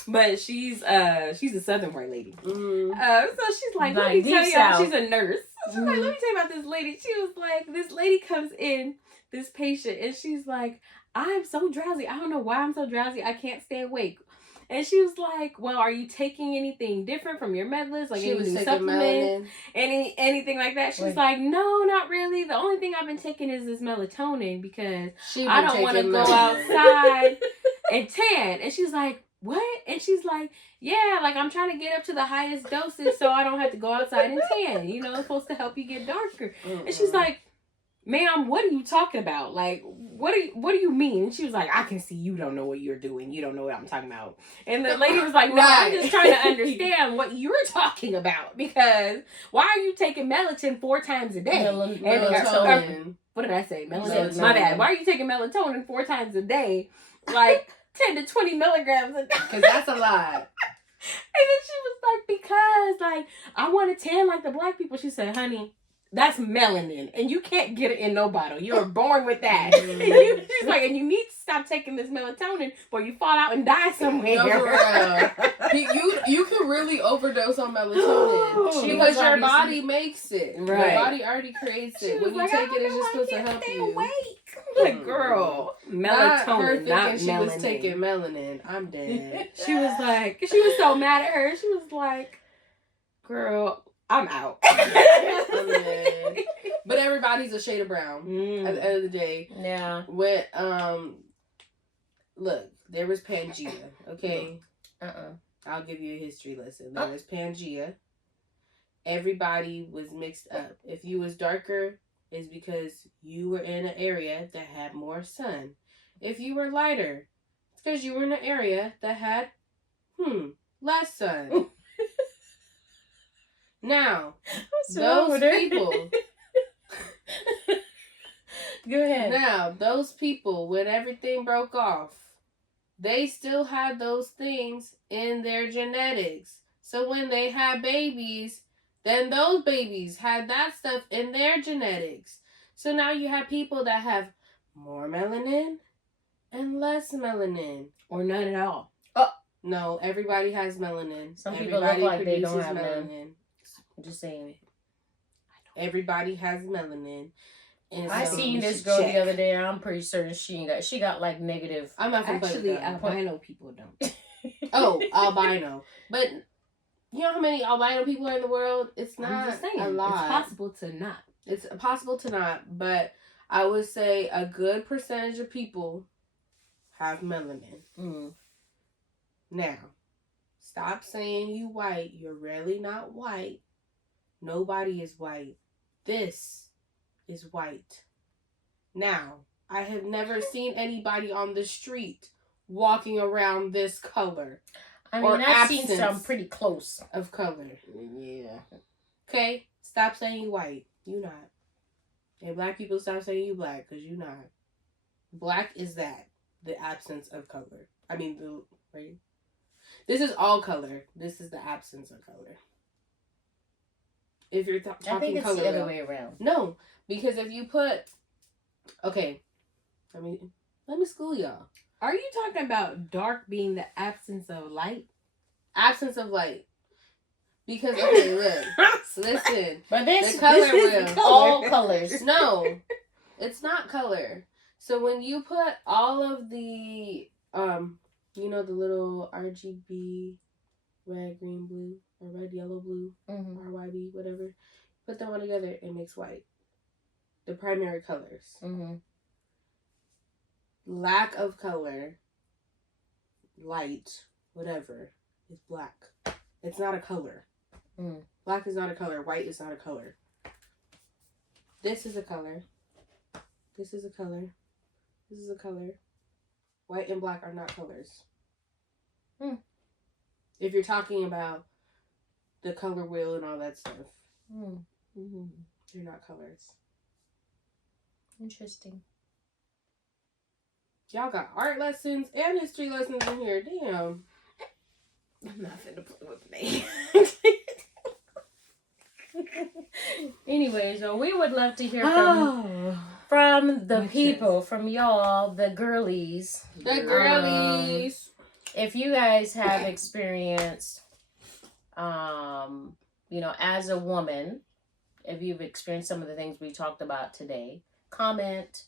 But she's a southern white lady. Mhm. So she's like, let Like me tell deep y'all, south. she's a nurse. She's like, let me tell you about this lady. She was like, this lady comes in, this patient, and she's like, I'm so drowsy. I don't know why I'm so drowsy. I can't stay awake. And she was like, well, are you taking anything different from your med list? Like She any was new taking supplements? melanin. Anything like that? She's Wait. like, no, not really. The only thing I've been taking is this melatonin because She I been don't want to taking go melanin. outside and tan. And she's like, what? And she's like, yeah, like I'm trying to get up to the highest doses so I don't have to go outside and tan. You know, it's supposed to help you get darker. Mm-mm. And she's like, ma'am, what are you talking about? Like, what do you mean? And she was like, I can see you don't know what you're doing. You don't know what I'm talking about. And the lady was like, no, I'm Right. just trying to understand what you're talking about. Because why are you taking melatonin 4 times a day? Melatonin. What did I say? Melatonin. My bad. Why are you taking melatonin 4 times a day? Like 10 to 20 milligrams a day. Because that's a lot. And then she was like, because like I want to tan like the black people. She said, honey, that's melanin, and you can't get it in no bottle. You were born with that. Mm. She's like, and you need to stop taking this melatonin, or you fall out and die somewhere. No, for real. You can really overdose on melatonin She because was your obviously- body makes it. Right. Your body already creates She it. was When you like, take I it, it's don't just know, supposed I to can't help stay you. awake. Like, girl, Not her melatonin, thinking not she melanin. was taking melanin. I'm dead. She was like, she was so mad at her. She was like, girl, I'm out. I'm dead. But everybody's a shade of brown. At the end of the day, Yeah. when look, there was Pangea. Okay, I'll give you a history lesson. There was Pangea. Everybody was mixed up. If you was darker, it's because you were in an area that had more sun. If you were lighter, it's because you were in an area that had less sun. Now, those people. Go ahead. Now, those people, when everything broke off, they still had those things in their genetics. So when they had babies, then those babies had that stuff in their genetics. So now you have people that have more melanin and less melanin. Or none at all. No, everybody has melanin. Some people look like they don't produces have none. I'm just saying. Everybody has melanin. And I so seen we this should girl check. the other day. I'm pretty certain she got like negative. I'm not gonna play Actually, with that. albino people don't. Oh, albino. But you know how many albino people are in the world? It's I'm not just saying, a lot. it's possible to not. It's possible to not, but I would say a good percentage of people have melanin. Now, stop saying you white. You're really not white. Nobody is white. This is white. Now, I have never seen anybody on the street walking around this color I Or mean, I've seen absence. some pretty close. of color. Yeah. Okay? Stop saying you white. You not. And black people, stop saying you black, because you not. Black is that. The absence of color. I mean, right? This is all color. This is the absence of color. If you're talking I think it's color, the other though. way around. No, because if you put, okay, let me school y'all. Are you talking about dark being the absence of light? Absence of light. Because okay, look, listen. But this, The color this is wheel. all colors. No, it's not color. So when you put all of the the little RGB, red, green, blue, or red, yellow, blue, RYB, whatever, put them all together, it makes white. The primary colors. Lack of color, light, whatever, is black. It's not a color. Black is not a color. White is not a color. This is a color. This is a color. This is a color. White and black are not colors. If you're talking about the color wheel and all that stuff, they're not colors. Interesting. Y'all got art lessons and history lessons in here. Damn. I'm not finna play with me. Anyways, well, we would love to hear from the people, from y'all, the girlies. The girlies. If you guys have experienced, as a woman, if you've experienced some of the things we talked about today, comment.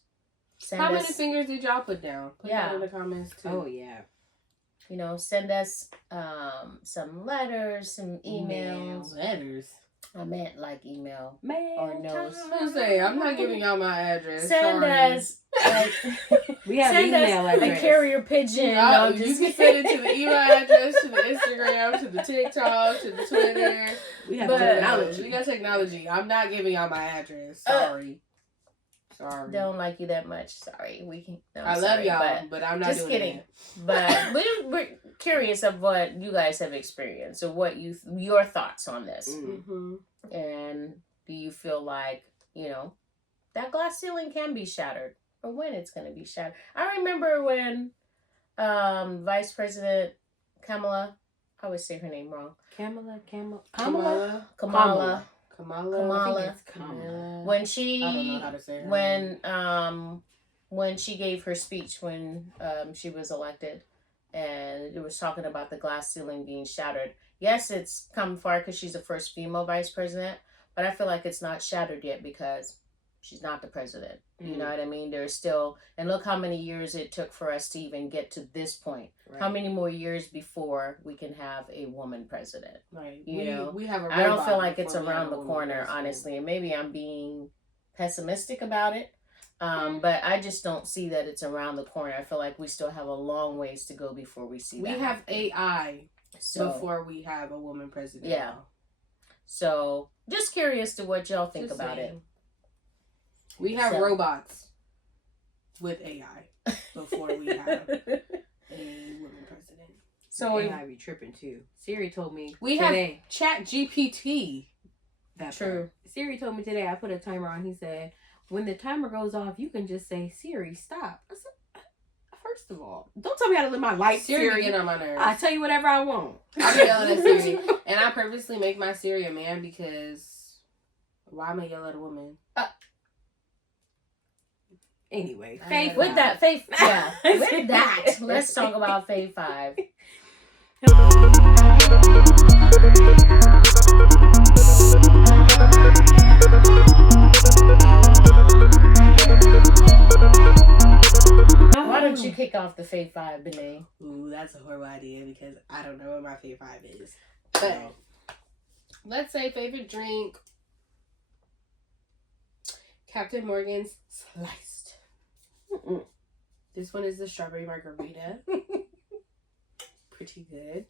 How many fingers did y'all put down? Put that in the comments too. Oh yeah. Send us some letters, some emails. Letters. I meant like email. Mail or notes. I'm not giving y'all my address. Send us we have send email us address. a carrier pigeon. You can send it to the email address, to the Instagram, to the TikTok, to the Twitter. We have technology. We got technology. I'm not giving y'all my address. Sorry. Don't like you that much. Sorry. We can. No, I love y'all, but I'm not just doing kidding. it. But we're curious of what you guys have experienced, or what your thoughts on this, and do you feel like that glass ceiling can be shattered, or when it's going to be shattered? I remember when Vice President Kamala, I always say her name wrong. Kamala. When she, I don't know how to say her name. When she gave her speech when she was elected, and it was talking about the glass ceiling being shattered. Yes, it's come far because she's the first female vice president, but I feel like it's not shattered yet because she's not the president. You know what I mean? There's still, and look how many years it took for us to even get to this point. Right. How many more years before we can have a woman president? Right. We have a I don't feel like it's around the corner, honestly. And maybe I'm being pessimistic about it. But I just don't see that it's around the corner. I feel like we still have a long ways to go before we see that. We have AI before we have a woman president. Yeah. So just curious to what y'all think about it. We have robots with AI before we have a woman president. So AI be tripping too. Siri told me we today. have Chat GPT. That's true. Siri told me today. I put a timer on. He said, when the timer goes off, you can just say, Siri, stop. I said, first of all, don't tell me how to live my life, Siri. Get on my nerves. I tell you whatever I want. I be yelling at Siri. And I purposely make my Siri a man because why am I yell at a woman? Anyway, Faith. With that, let's talk about Fave 5. Why don't you kick off the Fave 5, Benet? Ooh, that's a horrible idea because I don't know what my Fave 5 is. But let's say favorite drink. Captain Morgan's Sliced. This one is the strawberry margarita. Pretty good.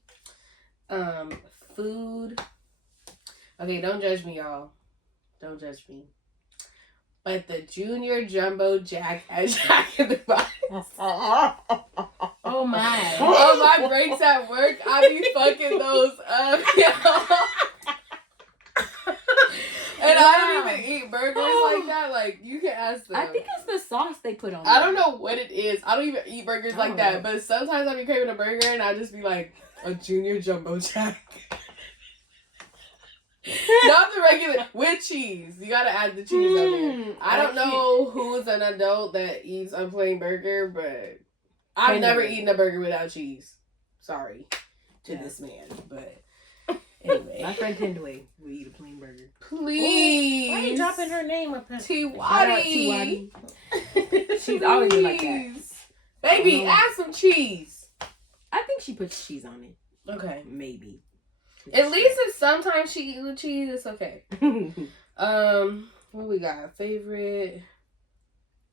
Food. Okay, don't judge me, y'all. Don't judge me. But the Junior Jumbo Jack at Jack in the Box. Oh my. On my breaks at work, I be fucking those up, y'all. And I don't even eat burgers like that. Like, you can ask them. I think it's the sauce they put on I don't know what it is. I don't even eat burgers like that. But sometimes I be craving a burger and I just be like, a Junior Jumbo Jack. Not the regular, with cheese. You gotta add the cheese on there. I don't know who's an adult that eats a plain burger, but I've never eaten a burger without cheese. Sorry to this man, but... Anyway. My friend Tindway will eat a plain burger. Please. Why are you dropping her name up here? T-Waddy. She's always been like that. Baby, add some cheese. I think she puts cheese on it. Okay. Maybe. At least if sometimes she eats with cheese, it's okay. What we got? Favorite?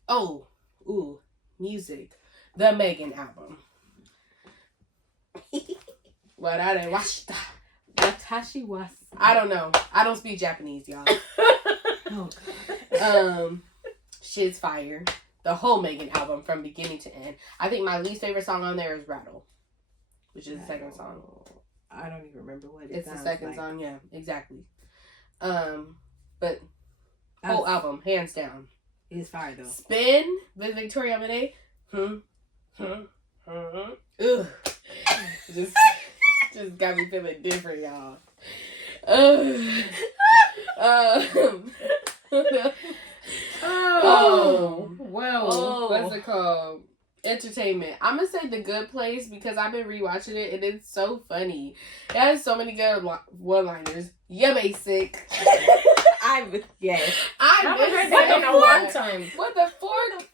Oh. Ooh. Music. The Megan album. What I watched. Watashi was. I don't know. I don't speak Japanese, y'all. Oh. Shit's fire. The whole Megan album from beginning to end. I think my least favorite song on there is Rattle, which is the second song. I don't even remember what it's the second song. Yeah, exactly. But whole album, hands down. It's fire though. Spin with Victoria Monet. Ugh. Just got me feeling different, y'all. What's it called? Entertainment. I'm gonna say The Good Place because I've been rewatching it and it's so funny. It has so many good one-liners. Yeah, basic. I've heard that in a long time. What the fork?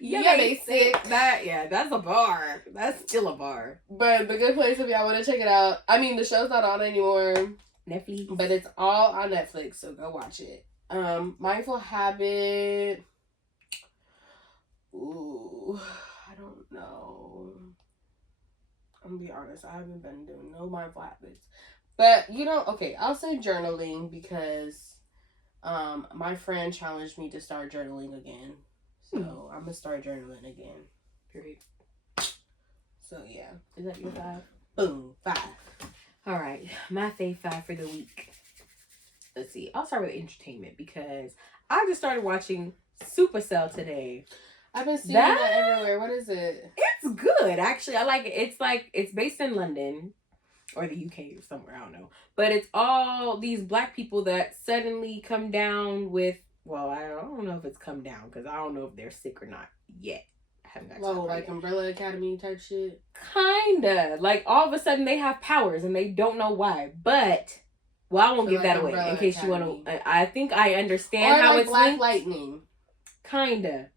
Yeah, basic. That's a bar. That's still a bar. But The Good Place, if y'all want to check it out. I mean, the show's not on anymore. Netflix. But it's all on Netflix, so go watch it. Mindful Habit. Ooh, I don't know. I'm gonna be honest, I haven't been doing no mindful habits. But okay, I'll say journaling because my friend challenged me to start journaling again. So I'm gonna start journaling again. Period. So yeah. Is that your 5? Boom. 5. Alright. My fave 5 for the week. Let's see. I'll start with entertainment because I just started watching Supercell today. I've been seeing that everywhere. What is it? It's good, actually. I like it. It's based in London or the UK or somewhere, I don't know. But it's all these black people that suddenly come down with, well, I don't know if it's come down because I don't know if they're sick or not yet. I haven't got like yet. Umbrella Academy type shit? Kinda. Like all of a sudden they have powers and they don't know why. But, well, I won't give that away in case you want to. I think I understand how it's Black Lightning. Kinda.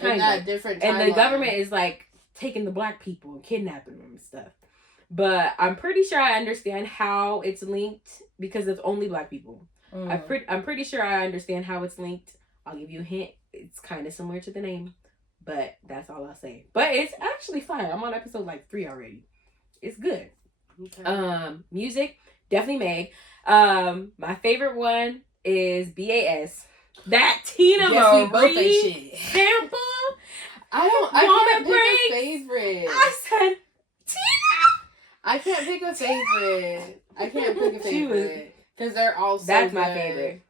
Different and the government is like taking the black people and kidnapping them and stuff. But I'm pretty sure I understand how it's linked because it's only black people. I'm pretty sure I understand how it's linked. I'll give you a hint. It's kind of similar to the name, but that's all I'll say. But it's actually fine. I'm on episode 3 already. It's good. Okay. Music, definitely Meg. My favorite one is BAS. That Tina Marie sample. I can't pick a favorite. I said Tina. I can't pick a favorite because they're all so That's good. My favorite.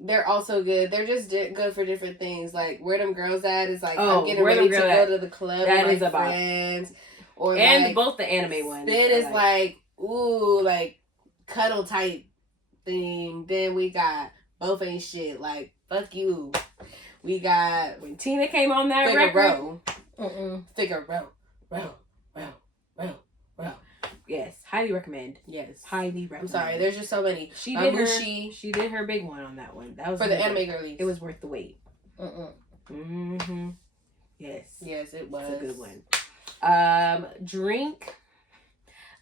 They're also good. They're just good for different things. Like Where Them Girls At is like I'm getting ready to go to the club that with my about friends. Or and both the anime ones. Spin is like ooh, like cuddle type thing. Then we got Both Ain't Shit, like fuck you. We got when Tina came on that record. Figaro. Yes, highly recommend. Yes, highly recommend. I'm sorry, there's just so many. She did her big one on that one. That was for the anime girlies. It was worth the wait. Yes, it was. It's a good one. Drink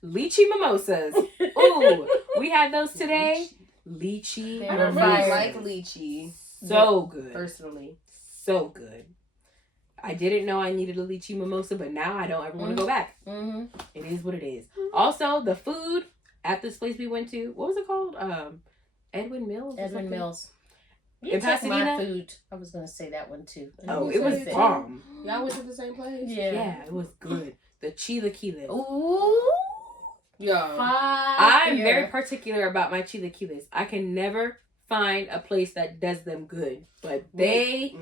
lychee mimosas. Ooh, we had those today. Lychee. I don't really like lychee. So good. Personally. So good. I didn't know I needed a lychee mimosa, but now I don't ever want to go back. It is what it is. Also, the food at this place we went to, what was it called? Edwin Mills? Edwin Mills. In Pasadena? My food. I was going to say that one too. Oh, it was bomb. Y'all went to the same place? Yeah, it was good. The chilaquiles. Ooh. Yeah. I'm very particular about my chilaquiles. I can never find a place that does them good, but they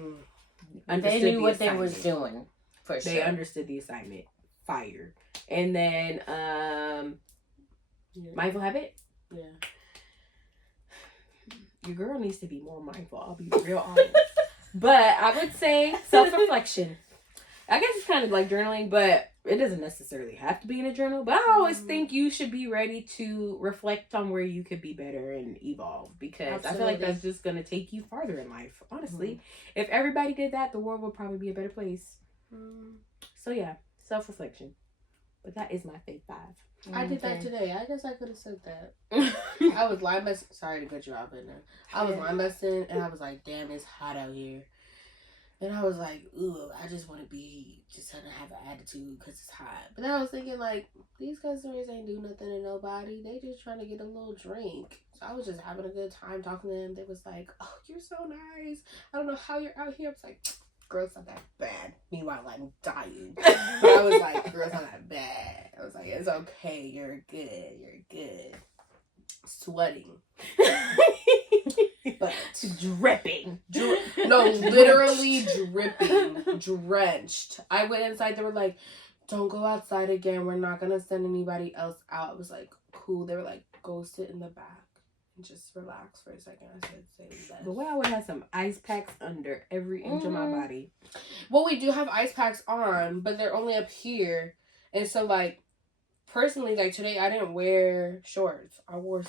knew what they was doing. For sure, they understood the assignment. Fire. And then mindful habit. Yeah, your girl needs to be more mindful. I'll be real honest. But I would say self-reflection. I guess it's kind of like journaling, but it doesn't necessarily have to be in a journal. But I always think you should be ready to reflect on where you could be better and evolve. Because I feel like that's just going to take you farther in life. Honestly, if everybody did that, the world would probably be a better place. So yeah, self-reflection. But that is my fave 5. I did that today. I guess I could have said that. I was line busting. Sorry to cut you off, but I was line busting and I was like, damn, it's hot out here. And I was like, ooh, I just want to have an attitude because it's hot. But then I was thinking, like, these customers ain't do nothing to nobody. They just trying to get a little drink. So I was just having a good time talking to them. They was like, oh, you're so nice. I don't know how you're out here. I was like, girl, it's not that bad. Meanwhile, I'm dying. But I was like, girl, it's not that bad. I was like, it's okay. You're good. You're good. Sweating. But dripping. No, literally dripping, drenched. I went inside. They were like, don't go outside again. We're not going to send anybody else out. I was like, cool. They were like, go sit in the back and just relax for a second. I said, say less. The way I would have some ice packs under every inch of my body. Well, we do have ice packs on, but they're only up here. And so, like, personally, like, today I didn't wear shorts. I wore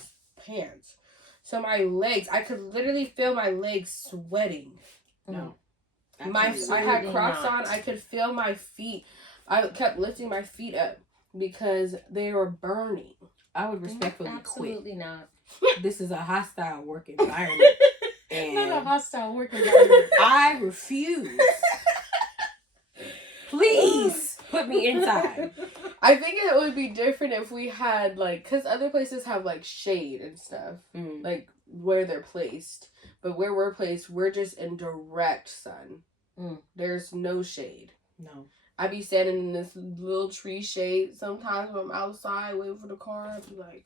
pants. So my legs, I could literally feel my legs sweating. No. I had Crocs on. I could feel my feet. I kept lifting my feet up because they were burning. I would respectfully Absolutely quit. not. This is a hostile work environment. And not a hostile work environment. I refuse. Please put me inside. I think it would be different if we had, like, because other places have, like, shade and stuff. Like, where they're placed. But where we're placed, we're just in direct sun. There's no shade. No. I be standing in this little tree shade sometimes when I'm outside waiting for the car. I'd be like,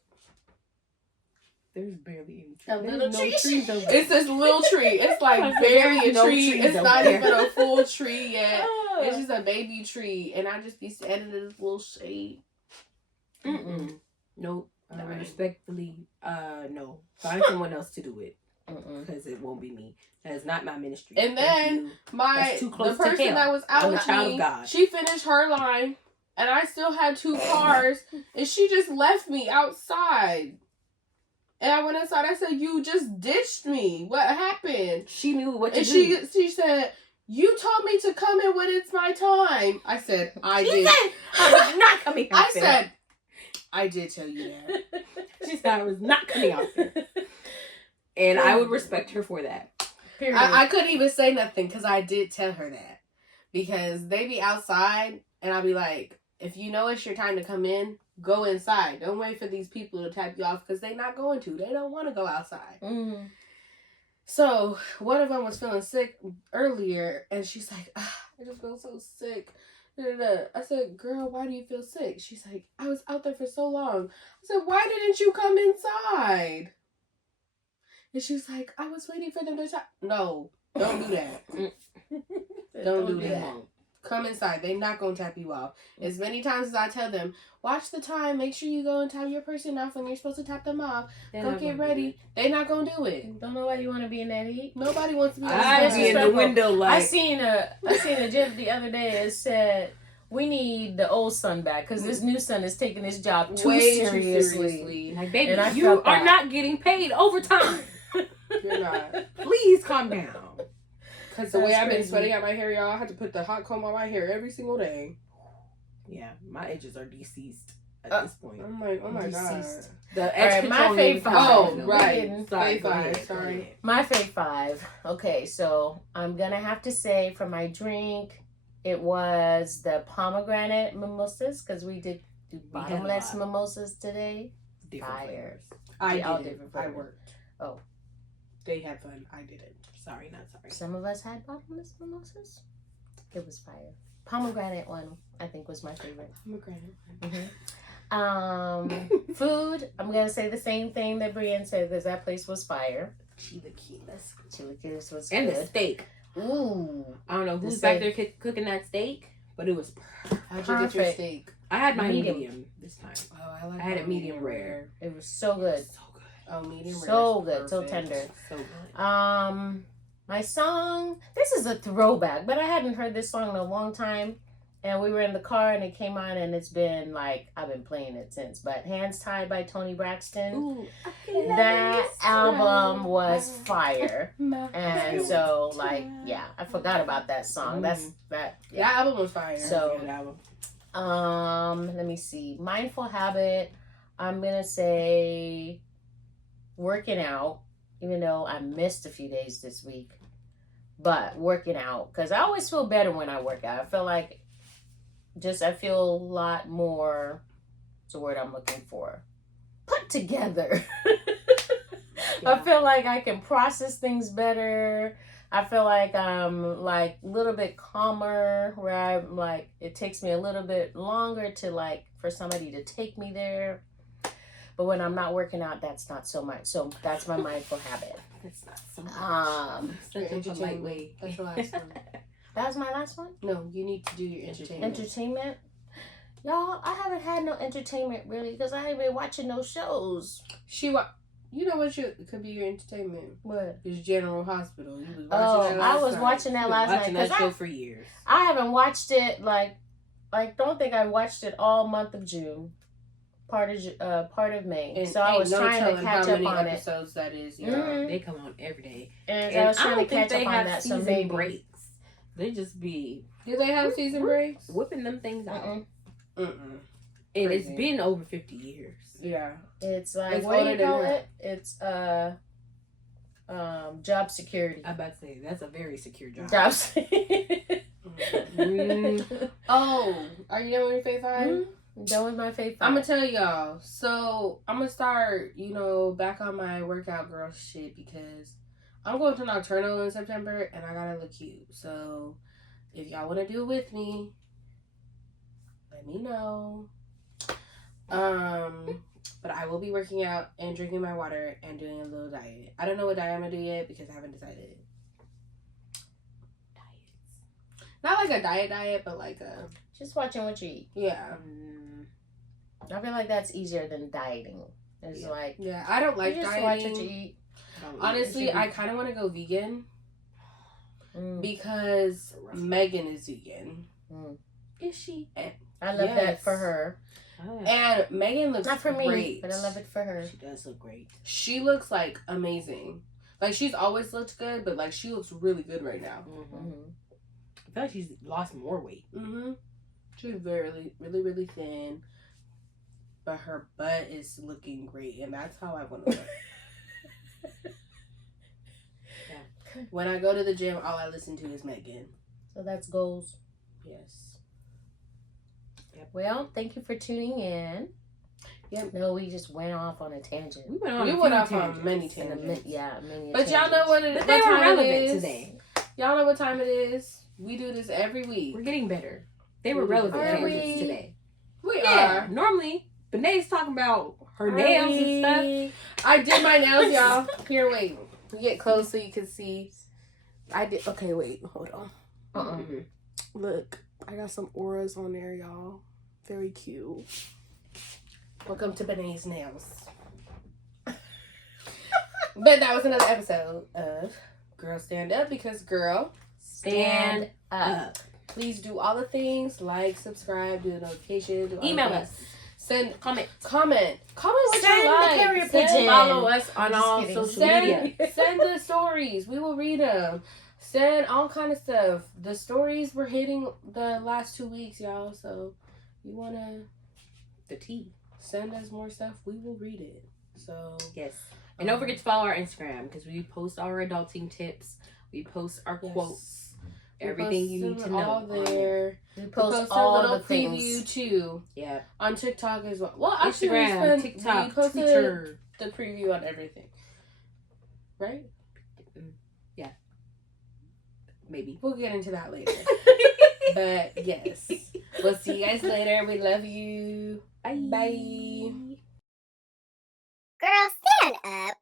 there's barely any trees. a little no tree. trees over there. It's this little tree. It's like barely a no tree. trees It's over not there. even a full tree yet. It's just a baby tree. And I just be standing in this little shade. Nope. I Right. respectfully, no. Find someone else to do it. Because it won't be me. That is not my ministry. And then That's too close the to person hell. that was out I'm a with child me, of God. she finished her line, and I still had 2 cars, and she just left me outside. And I went inside. I said, "You just ditched me. What happened?" She knew what to And do. she said, "You told me to come in when it's my time." I said, "I She did." said, I was not coming out I there. said, "I did tell you that." She said, I was not coming out there. And I would respect her for that. Period. I couldn't even say nothing because I did tell her that. Because they be outside, and I'll be like, if you know it's your time to come in, go inside. Don't wait for these people to tap you off because they're not going to. They don't want to go outside. So one of them was feeling sick earlier, and she's like, I just feel so sick. I said, girl, why do you feel sick? She's like, I was out there for so long. I said, why didn't you come inside? And she was like, I was waiting for them to tap. No, don't do that. Don't do that. Come inside. They're not going to tap you off. As many times as I tell them, watch the time. Make sure you go and tap your person off when you're supposed to tap them off. Go get ready. They're not going to do it. Don't know why you want to be in that heat. Nobody wants to be I'd be in the window like... I seen a GIF the other day. It said, we need the old son back because this new son is taking his job Way too seriously. Like, baby, And I you felt are that. not getting paid overtime. You're not. Please calm down. Because the way That's I've been crazy. sweating out my hair, y'all, I had to put the hot comb on my hair every single day. Yeah, my edges are deceased at this point. I'm like, oh my Deceased. The All edge right, my control fave needs five. to Oh, happen. right. Sorry, Fave go five, ahead, sorry. go ahead. My fave 5. Okay, so I'm going to have to say for my drink, it was the pomegranate mimosas because we did do We had a bottomless lot. mimosas today. Different Fire. flavors. I all didn't. different I flavors. worked. Oh. They had fun. I didn't. Sorry, not sorry. Some of us had bottomless mimosas. It was fire. Pomegranate one, I think, was my favorite. Pomegranate. Food, I'm going to say the same thing that Brienne said because that place was fire. Chilaquiles. Chilaquiles was And the good. steak. Ooh. I don't know The who's back steak. there cooking that steak, but it was perfect. How'd you get your Perfect. steak? I had my Medium. medium this time. Oh, I like I had my it medium rare. It was so good. So good. Oh, medium rare. So is good. So perfect. tender. So good. My song, this is a throwback, but I hadn't heard this song in a long time. And we were in the car and it came on and it's been like, I've been playing it since. But Hands Tied by Tony Braxton. Ooh, That album was fire. And so, like, yeah, I forgot about that song. That's that. That Yeah. album was fire. So- good album. Let me see. Mindful Habit. I'm gonna say working out, even though I missed a few days this week. But working out, because I always feel better when I work out. I feel like I feel a lot more, what's the word I'm looking for? Put together. Yeah. I feel like I can process things better. I feel like I'm like a little bit calmer, where I'm like, it takes me a little bit longer to like for somebody to take me there. But when I'm not working out, that's not so much. So that's my mindful habit. That's not so much. Your Such a entertainment. lightweight. That's your last one. That was my last one? No, you need to do your entertainment. Entertainment? Y'all, I haven't had no entertainment really because I ain't been watching no shows. You know what could be your entertainment? What? It's General Hospital. You was watching Oh, that I last was night. watching that last Watching night that show because for years. I haven't watched it like don't think I watched it all month of June, part of May. And So I was trying to telling catch how up many on it, episodes that is. Yeah. Mhm. They come on every day. and I was trying to catch up on that. So season maybe breaks. They just be Do they have season breaks? whipping them things out. Mm-mm. Mm-mm. And Crazy. it's been over 50 years. Yeah. It's like It's what do older you than call her. it? It's job security. I'm about to say that's a very secure job. Job security. Oh, are you done with your Faith Five? Done with my faith. I'm gonna tell y'all. So I'm gonna start, back on my workout girl shit because I'm going to Nocturnal in September and I gotta look cute. So if y'all wanna do it with me, let me know. But I will be working out and drinking my water and doing a little diet. I don't know what diet I'm gonna do yet because I haven't decided. Not like a diet, but like a Just watching what you eat. yeah. I feel like that's easier than dieting. It's like Yeah, I don't like you just dieting. watch what you eat. Honestly, I kind of want to go vegan Mm. because Megan is vegan. Mm. Is she? I love that Yes. for her. And Megan looks Not for great. me, but I love it for her. She does look great. She looks like amazing. Like she's always looked good, but like she looks really good right now. Mm-hmm. I feel like she's lost more weight. Mm-hmm. She's really, really, really thin, but her butt is looking great, and that's how I want to look. When I go to the gym, all I listen to is Megan. So that's goals. Yes. Well, thank you for tuning in. Yep. No, we just went off on a tangent. We went on. We a went few off on tangents. many And tangents. many. But y'all know what it is. But they were time it relevant is. today. Y'all know what time it is. We do this every week. We're getting better. They were Are relevant we? tangents today. We Yeah. are. Normally, Bene's talking about her nails and stuff. I did my nails, y'all. Here, wait. We get close so you can see. I did. Okay, wait. Hold on. Mm-hmm. Look, I got some auras on there, y'all. Very cute. Welcome to Bene's Nails. But that was another episode of Girl Stand Up because, girl, Stand up. please do all the things. Like, subscribe, do the notification. Do all Email the us. things. Send Comment. what Send you the like. carrier Send- pigeon. Follow us on Just all kidding. social media. Send the stories. We will read them. Send all kind of stuff. The stories were hitting the last 2 weeks, y'all. So you wanna The tea. send us more stuff, we will read it. So Yes. And don't forget to follow our Instagram because we post our adulting tips. We post our yes. quotes. We Everything post you need them to know. all there. We We post post a all little the preview things. too Yeah. on TikTok as well. Well, actually, Instagram, we TikTok, posted Twitter. the preview on everything, right? Yeah. Maybe. We'll get into that later. But yes, we'll see you guys later. We love you. Bye. Bye. Girl, stand up.